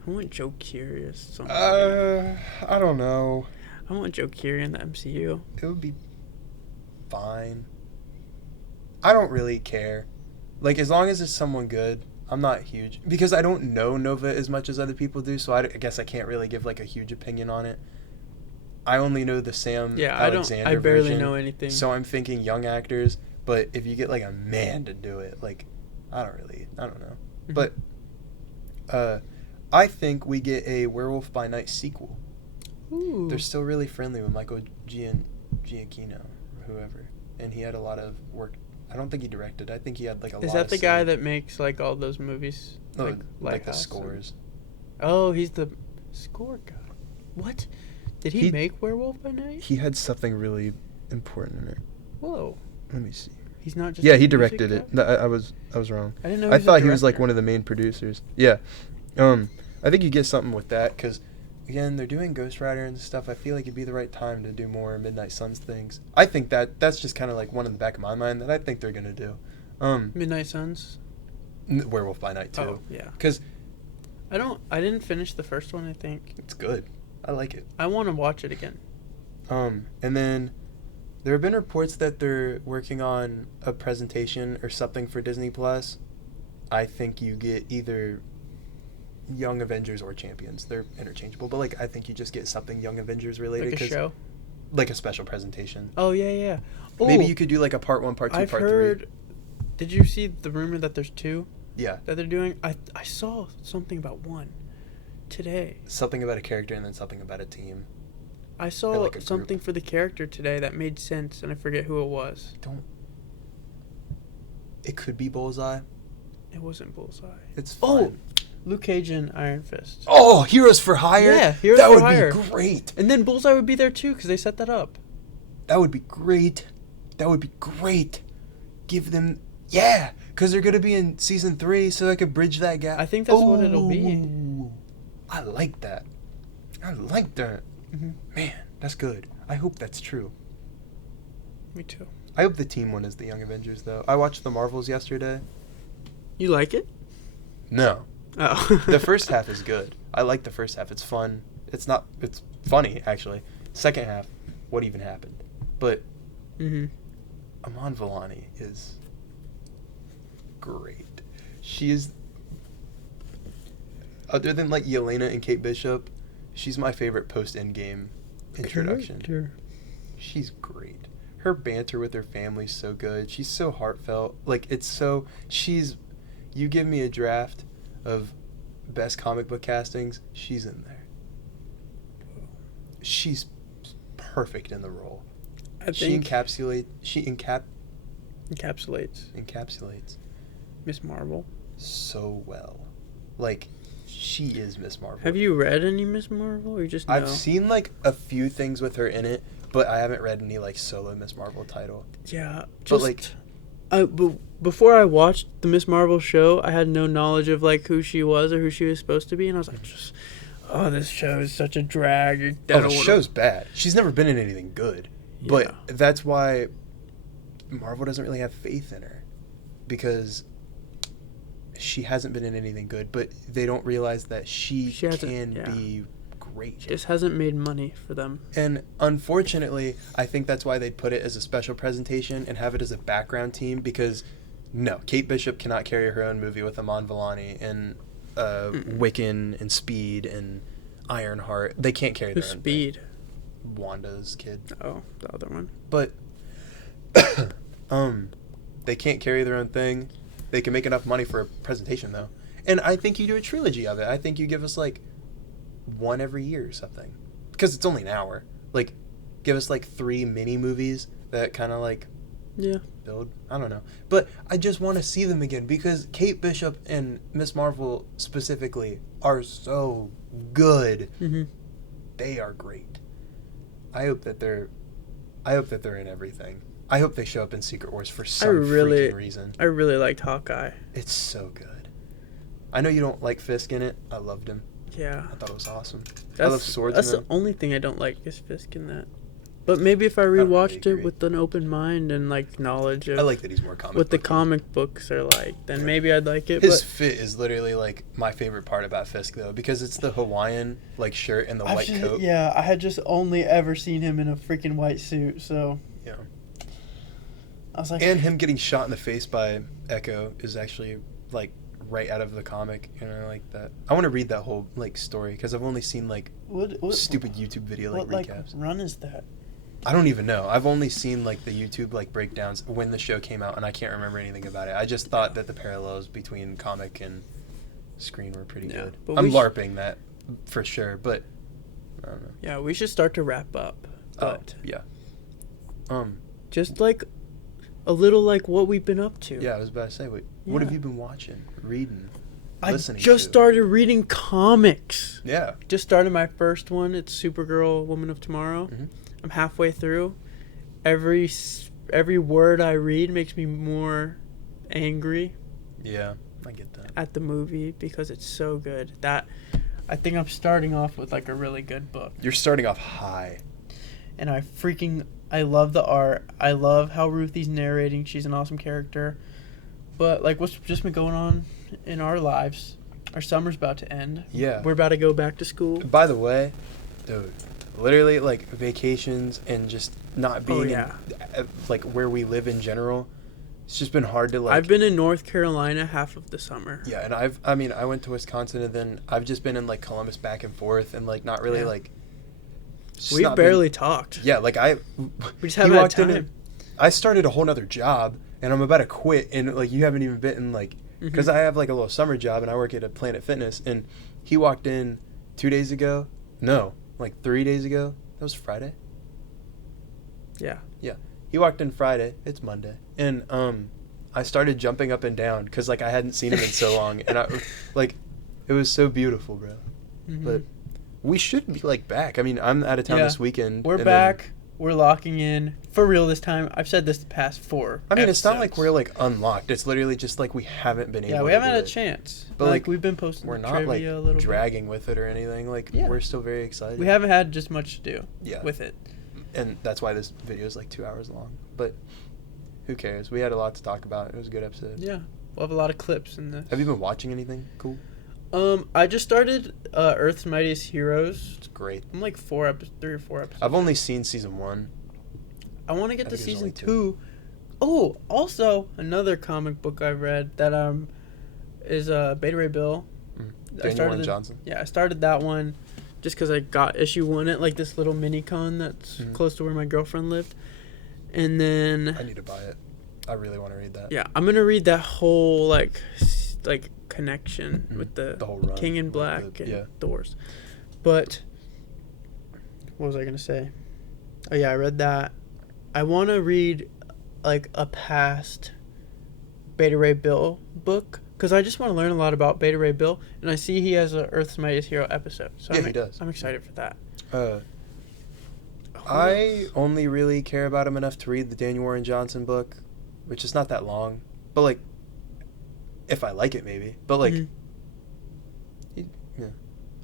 I want Joe Keery as something. I don't know. I want Joe Keery in the MCU. It would be fine. I don't really care. Like, as long as it's someone good, I'm not huge. Because I don't know Nova as much as other people do, so I guess I can't really give, like, a huge opinion on it. I only know the Sam Alexander I barely version, know anything. So I'm thinking young actors, but if you get, like, a man to do it, like, I don't know. Mm-hmm. But I think we get a Werewolf by Night sequel. Ooh. They're still really friendly with Michael Giacchino, or whoever. And he had a lot of work. I don't think he directed. I think he had, like, a lot of... Is that the guy that makes, like, all those movies? No, like the scores. Oh, he's the score guy. What? Did he make Werewolf by Night? He had something really important in it. Whoa. Let me see. He's not just... Yeah, he directed it. No, I was wrong. I didn't know I thought he was, like, one of the main producers. Yeah. I think you get something with that, because... Again, they're doing Ghost Rider and stuff. I feel like it'd be the right time to do more Midnight Suns things. I think that's just kind of like one in the back of my mind that I think they're going to do. Midnight Suns? Werewolf by Night, too. Oh, yeah. Because... I didn't finish the first one, I think. It's good. I like it. I want to watch it again. And then there have been reports that they're working on a presentation or something for Disney Plus. I think you get either... Young Avengers or Champions. They're interchangeable, but, like, I think you just get something Young Avengers related. Like a show? Like a special presentation. Oh, yeah. Ooh, maybe you could do, like, a part 1, part 2, part 3. Did you see the rumor that there's 2? Yeah. That they're doing? I saw something about 1 today. Something about a character and then something about a team. I saw like something for the character today that made sense, and I forget who it was. It could be Bullseye. It wasn't Bullseye. It's fine. Luke Cage and Iron Fist. Oh, Heroes for Hire? Yeah, Heroes for Hire. That would be great. And then Bullseye would be there too, because they set that up. That would be great. Give them... Yeah, because they're going to be in Season 3, so I could bridge that gap. I think that's what it'll be. I like that. Mm-hmm. Man, that's good. I hope that's true. Me too. I hope the team one is the Young Avengers, though. I watched The Marvels yesterday. You like it? No. Oh. The first half is good. I like the first half. It's fun. It's funny, actually. Second half, what even happened? But Iman Vellani is great. She is, other than like Yelena and Kate Bishop, she's my favorite post-Endgame introduction. Character. She's great. Her banter with her family's so good. She's so heartfelt. Like, it's so... You give me a draft of best comic book castings, she's in there. She's perfect in the role. Encapsulates Miss Marvel so well. Like, she is Miss Marvel. Have you read any Miss Marvel, or you just know? I've seen like a few things with her in it, but I haven't read any like solo Miss Marvel title. Yeah, but like, before I watched the Miss Marvel show, I had no knowledge of like who she was or who she was supposed to be, and I was like, this show is such a drag. The show's bad. She's never been in anything good, but that's why Marvel doesn't really have faith in her, because she hasn't been in anything good, but they don't realize that she can be great. She just hasn't made money for them. And unfortunately, I think that's why they'd put it as a special presentation and have it as a background team, because no, Kate Bishop cannot carry her own movie with Iman Vellani and Wiccan and Speed and Ironheart. They can't carry their own Speed? Thing. Wanda's kid. Oh, the other one. But they can't carry their own thing. They can make enough money for a presentation, though. And I think you do a trilogy of it. I think you give us, like, one every year or something. Because it's only an hour. Like, give us, like, 3 mini-movies that kind of, like, build. I don't know. But I just want to see them again, because Kate Bishop and Miss Marvel specifically are so good. Mm-hmm. They are great. I hope that they're in everything. I hope they show up in Secret Wars for some freaking reason. I really liked Hawkeye. It's so good. I know you don't like Fisk in it. I loved him. Yeah. I thought it was awesome. I love swordsmen. That's the only thing I don't like is Fisk in that. But maybe if I rewatched it with an open mind and like knowledge of... I like that he's more comic what the comic books are like, then maybe I'd like it. His fit is literally like my favorite part about Fisk, though, because it's the Hawaiian like shirt and the white coat. Yeah, I had just only ever seen him in a freaking white suit, so... Yeah. I was like... And him getting shot in the face by Echo is actually like right out of the comic, and I like that. I want to read that whole like story, because I've only seen like stupid YouTube video like recaps. What run is that? I don't even know. I've only seen like the YouTube like breakdowns when the show came out, and I can't remember anything about it. I just thought that the parallels between comic and screen were pretty good. I'm LARPing that for sure, but I don't know. Yeah, we should start to wrap up. But yeah. Just like a little like what we've been up to. Yeah, I was about to say, what have you been watching, reading, listening to? I just started reading comics. Yeah. Just started my first one. It's Supergirl, Woman of Tomorrow. Mm-hmm. I'm halfway through. Every word I read makes me more angry. Yeah, I get that. At the movie, because it's so good. That I think I'm starting off with like a really good book. You're starting off high. And I love the art. I love how Ruthie's narrating. She's an awesome character. But like what's just been going on in our lives. Our summer's about to end. Yeah. We're about to go back to school. By the way, dude, literally like vacations and just not being in, like where we live in general, it's just been hard to like... I've been in North Carolina half of the summer. Yeah, and I went to Wisconsin, and then I've just been in like Columbus back and forth, and like not really like... We barely talked. Yeah, like we just haven't had time. I started a whole nother job, and I'm about to quit, and like you haven't even been in like... Because I have like a little summer job, and I work at a Planet Fitness, and he walked in 2 days ago. No, like 3 days ago. That was Friday. Yeah. Yeah. He walked in Friday. It's Monday. And I started jumping up and down because like I hadn't seen him in so long, and I like it was so beautiful, bro. Mm-hmm. But we should be like back. I mean, I'm out of town this weekend. We're back. We're locking in for real this time. I've said this the past 4 episodes. It's not like we're like unlocked. It's literally just like we haven't been able to. Yeah, we haven't had a chance. But like we've been posting we're not trivia like a little dragging with it or anything. Like we're still very excited. We haven't had just much to do with it. And that's why this video is like 2 hours long. But who cares? We had a lot to talk about. It was a good episode. Yeah. We'll have a lot of clips in this. Have you been watching anything cool? I just started Earth's Mightiest Heroes. It's great. I'm like 3 or 4 episodes. I've only seen season 1. I want to get to season 2 Oh, also another comic book I read that is Beta Ray Bill. Daniel Warren Johnson. Yeah, I started that one just because I got issue 1 at like this little mini con that's close to where my girlfriend lived, and then I need to buy it. I really want to read that. Yeah, I'm gonna read that whole like connection with the whole run, King in Black and Doors. But what was I gonna say? Oh yeah, I read that. I want to read like a past Beta Ray Bill book because I just want to learn a lot about Beta Ray Bill, and I see he has a Earth's Mightiest Hero episode. So he does. I'm excited for that. I only really care about him enough to read the Daniel Warren Johnson book, which is not that long. But like, if I like it, maybe. But like,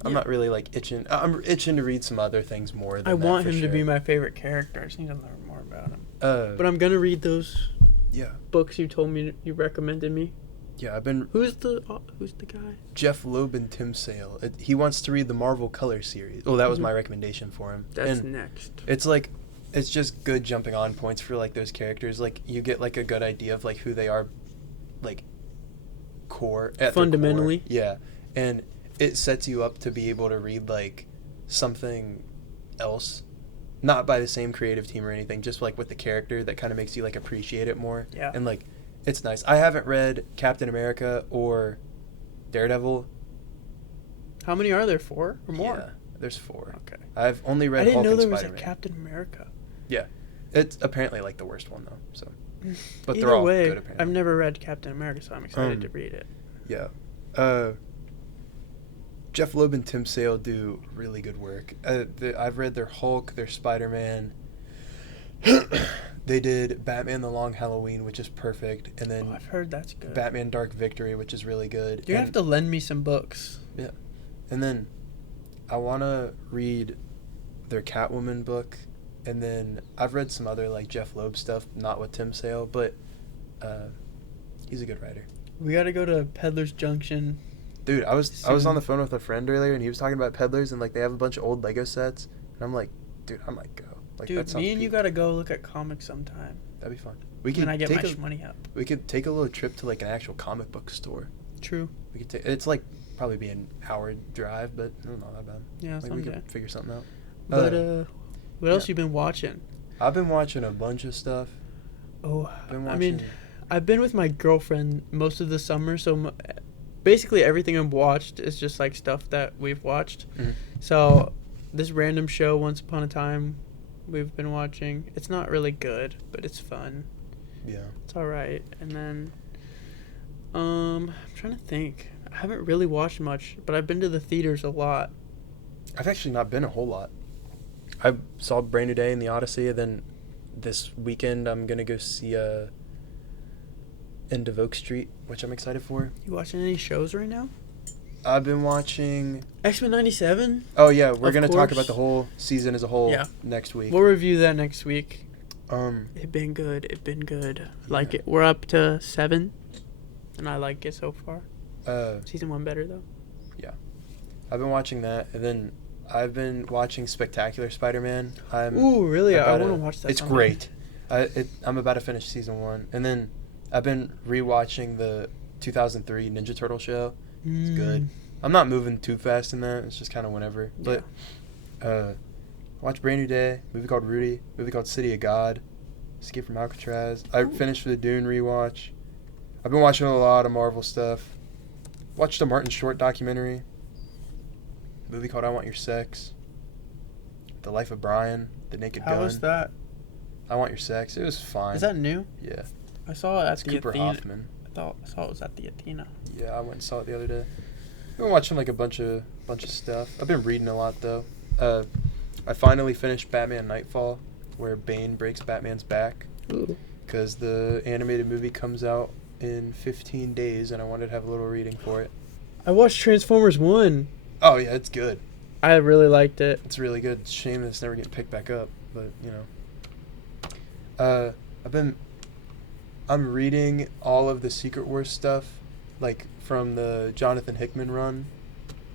I'm not really like itching. I'm itching to read some other things more. Than I want him to be my favorite character. I just need to learn more about him. But I'm gonna read those. Yeah. Books you told me you recommended me. Yeah, I've been. Who's the guy? Jeff Loeb and Tim Sale. He wants to read the Marvel Color series. Oh, that was my recommendation for him. That's next. It's like, it's just good jumping on points for like those characters. Like you get like a good idea of like who they are, like core at fundamentally. Core. Yeah, and it sets you up to be able to read like something else, not by the same creative team or anything, just like with the character that kind of makes you like appreciate it more. Yeah. And like, it's nice. I haven't read Captain America or Daredevil. How many are there? 4 or more? Yeah, there's 4. Okay. I've only read. I didn't Hulk know there and was Spider-Man. a Captain America. Yeah, it's apparently like the worst one though. So, but Either they're all way, good apparently. I've never read Captain America, so I'm excited to read it. Yeah. Jeff Loeb and Tim Sale do really good work. I've read their Hulk, their Spider-Man. They did Batman the Long Halloween, which is perfect, and then I've heard that's good. Batman Dark Victory, which is really good. You have to lend me some books. Yeah. And then I want to read their Catwoman book, and then I've read some other like Jeff Loeb stuff, not with Tim Sale, but he's a good writer. We got to go to Peddler's Junction. Dude, I was on the phone with a friend earlier, and he was talking about Peddlers, and like they have a bunch of old Lego sets, and I'm like, dude, I might go. Like, dude, me and you got to go look at comics sometime. That'd be fun. We can I get my money up. We could take a little trip to like an actual comic book store. True. We could take. It's like probably be an hour drive, but not that bad. Yeah, like we could figure something out. But what else you been watching? I've been watching a bunch of stuff. Oh, I mean, I've been with my girlfriend most of the summer, so basically everything I've watched is just like stuff that we've watched. Mm-hmm. So this random show, Once Upon a Time, we've been watching. It's not really good, but it's fun. Yeah. It's all right. And then I'm trying to think. I haven't really watched much, but I've been to the theaters a lot. I've actually not been a whole lot. I saw Brand New Day in the Odyssey, and then this weekend I'm going to go see End of Oak Street, which I'm excited for. You watching any shows right now? I've been watching X-Men 97. Oh yeah, we're gonna talk about the whole season as a whole next week. We'll review that next week. It been good. Yeah. Like it. We're up to 7, and I like it so far. Season 1 better though. Yeah, I've been watching that, and then I've been watching Spectacular Spider-Man. Ooh, really? I want to watch that. It's great. I'm about to finish season 1, and then I've been rewatching the 2003 Ninja Turtle show. It's good. I'm not moving too fast in that. It's just kind of whenever. But watch Brand New Day, movie called Rudy, movie called City of God, Escape from Alcatraz. I finished the Dune rewatch. I've been watching a lot of Marvel stuff. Watched a Martin Short documentary. Movie called I Want Your Sex. The Life of Brian, The Naked Gun. How was that? I Want Your Sex. It was fine. Is that new? Yeah. I saw it at the Cooper Athena. Hoffman. I saw it was at the Athena. Yeah, I went and saw it the other day. I've been watching like a bunch of stuff. I've been reading a lot though. I finally finished Batman Nightfall, where Bane breaks Batman's back. Ooh. Because the animated movie comes out in 15 days, and I wanted to have a little reading for it. I watched Transformers 1. Oh yeah, it's good. I really liked it. It's really good. It's a shame that it's never getting picked back up, but you know. I'm reading all of the Secret Wars stuff, like from the Jonathan Hickman run,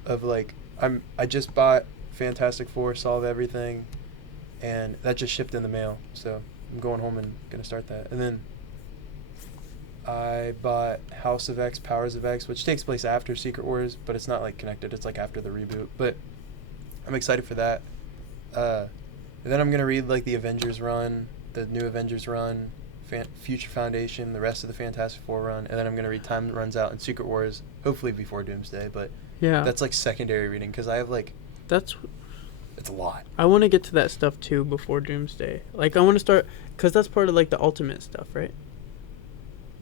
of like I just bought Fantastic Four, Solve Everything, and that just shipped in the mail. So I'm going home and gonna start that. And then I bought House of X, Powers of X, which takes place after Secret Wars, but it's not like connected. It's like after the reboot. But I'm excited for that. And then I'm gonna read like the Avengers run, the new Avengers run, Future Foundation, the rest of the Fantastic Four run, and then I'm gonna read Time Runs Out and Secret Wars, hopefully before Doomsday. But Yeah. that's like secondary reading because I have like That's. it's a lot. I want to get to that stuff too before Doomsday. Like I want to start because that's part of like the Ultimate stuff, right?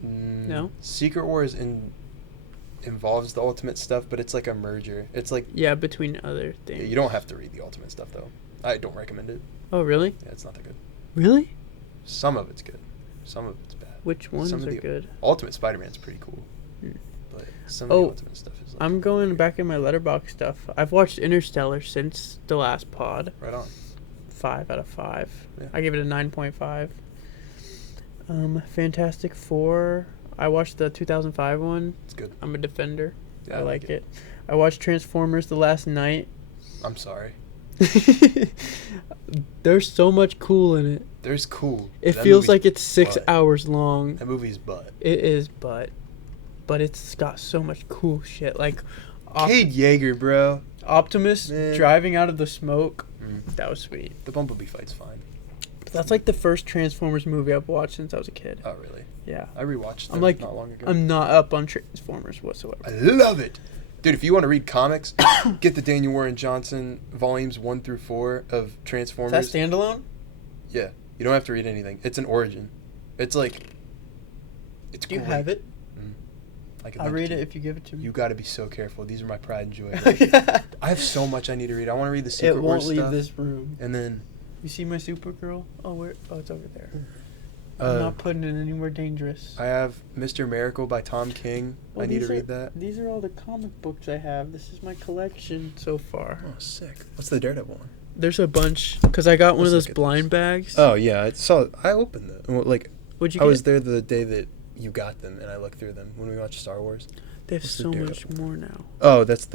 No. Secret Wars involves the Ultimate stuff, but it's like a merger. It's like Yeah, between other things. you don't have to read the Ultimate stuff though. I don't recommend it. Oh really? Yeah, it's not that good. Really? Some of it's good. Some of it's bad. Which ones Some of are the good? Ultimate Spider-Man's pretty cool. Hmm. But some of the Ultimate stuff is like... I'm going back in my Letterboxd stuff. I've watched Interstellar since the last pod. Right on. 5 out of 5. Yeah. I give it a 9.5. Fantastic Four. I watched the 2005 one. It's good. I'm a defender. Yeah, I like it. I watched Transformers the last night. I'm sorry. There's so much cool in it. There's cool. It feels like it's 6 butt. hours long. That movie's butt. It is, but it's got so much cool shit. Like Cade Yeager, bro. Optimus driving out of the smoke. That was sweet. The Bumblebee fight's fine. That's like the first Transformers movie I've watched since I was a kid. Oh, really? Yeah. I rewatched them like, not long ago. I'm not up on Transformers whatsoever. I love it. Dude, if you want to read comics, get the Daniel Warren Johnson volumes 1 through 4 of Transformers. Is that standalone? Yeah. You don't have to read anything. It's an origin. It's like... It's Do you great. have it? I'll read it if you give it to me. You got to be so careful. These are my pride and joy. Yeah. I have so much I need to read. I want to read the Secret It Wars won't leave stuff. this room. And then... You see my Supergirl? Oh, where? Oh, it's over there. I'm not putting it anywhere dangerous. I have Mr. Miracle by Tom King. Well, I need to read that. These are all the comic books I have. This is my collection so far. Oh, sick. What's the Daredevil one? There's a bunch because I got one of Let's those look at blind bags. Oh, yeah. I opened them. Like, What'd you I get? was there the day that you got them, and I looked through them when we watched Star Wars. They have What's the so much Daredevil? more now. Oh, that's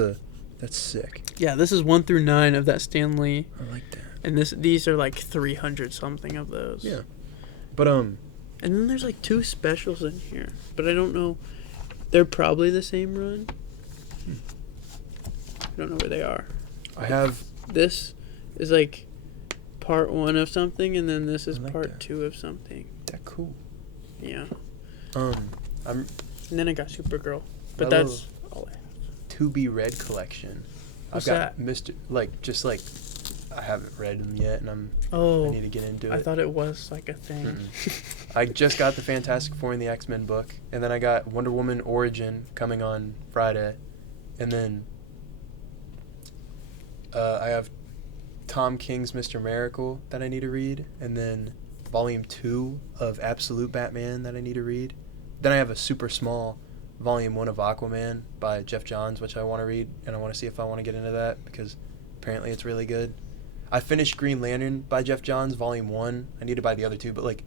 sick. Yeah, this is 1 through 9 of that Stan Lee. I like that. And these are like 300 something of those. Yeah. But, And then there's like 2 specials in here. But I don't know. They're probably the same run. I don't know where they are. I have... This is like part 1 of something, and then this is I like part that. 2 of something. That cool. Yeah. I'm... And then I got Supergirl. But My that's all I have. To Be Read collection. What's I've got that? Mr. I haven't read them yet, and I Oh, need to get into it. I thought it was like a thing. Mm-mm. I just got the Fantastic Four and the X-Men book, and then I got Wonder Woman Origin coming on Friday, and then I have Tom King's Mr. Miracle that I need to read, and then Volume 2 of Absolute Batman that I need to read. Then I have a super small Volume 1 of Aquaman by Jeff Johns, which I want to read, and I want to see if I want to get into that, because apparently it's really good. I finished Green Lantern by Jeff Johns, Volume 1. I need to buy the other 2, but,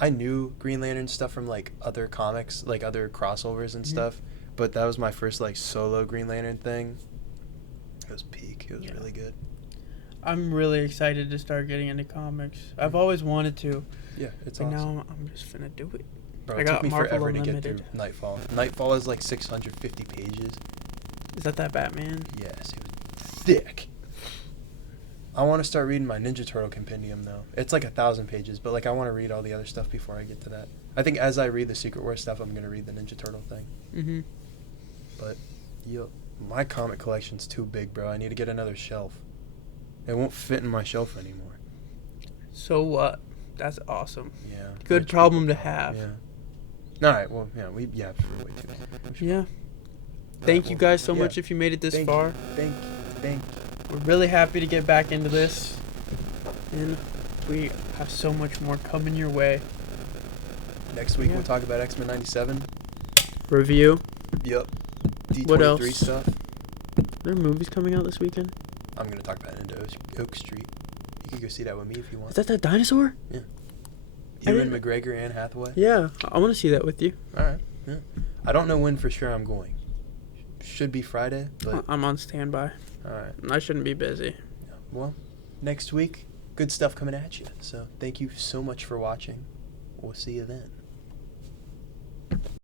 I knew Green Lantern stuff from, other comics, other crossovers and stuff, but that was my first, solo Green Lantern thing. It was peak. It was really good. I'm really excited to start getting into comics. I've always wanted to. Yeah, it's but awesome. now I'm just finna do it. Bro, I it got took me Marvel forever to get Unlimited. through Nightfall. Nightfall is, 650 pages. Is that Batman? Yes, it was thick. I want to start reading my Ninja Turtle compendium, though. It's 1,000 pages, but I want to read all the other stuff before I get to that. I think as I read the Secret Wars stuff, I'm going to read the Ninja Turtle thing. Mm-hmm. But, my comic collection's too big, bro. I need to get another shelf. It won't fit in my shelf anymore. So what? That's awesome. Yeah. Good problem to have. Yeah. All right. Well, yeah. Way too long. Yeah. Thank you guys so much if you made it this far. Thank you. We're really happy to get back into this. And we have so much more coming your way. Next week we'll talk about X-Men 97. Review. Yep. D23 What else? stuff. There are movies coming out this weekend? I'm going to talk about Into Oak Street. You can go see that with me if you want. Is that dinosaur? Yeah. I Ewan didn't- McGregor, Anne Hathaway. Yeah. I want to see that with you. All right. Yeah. I don't know when for sure I'm going. Should be Friday, but... I'm on standby. All right. I shouldn't be busy. Well, next week, good stuff coming at you. So thank you so much for watching. We'll see you then.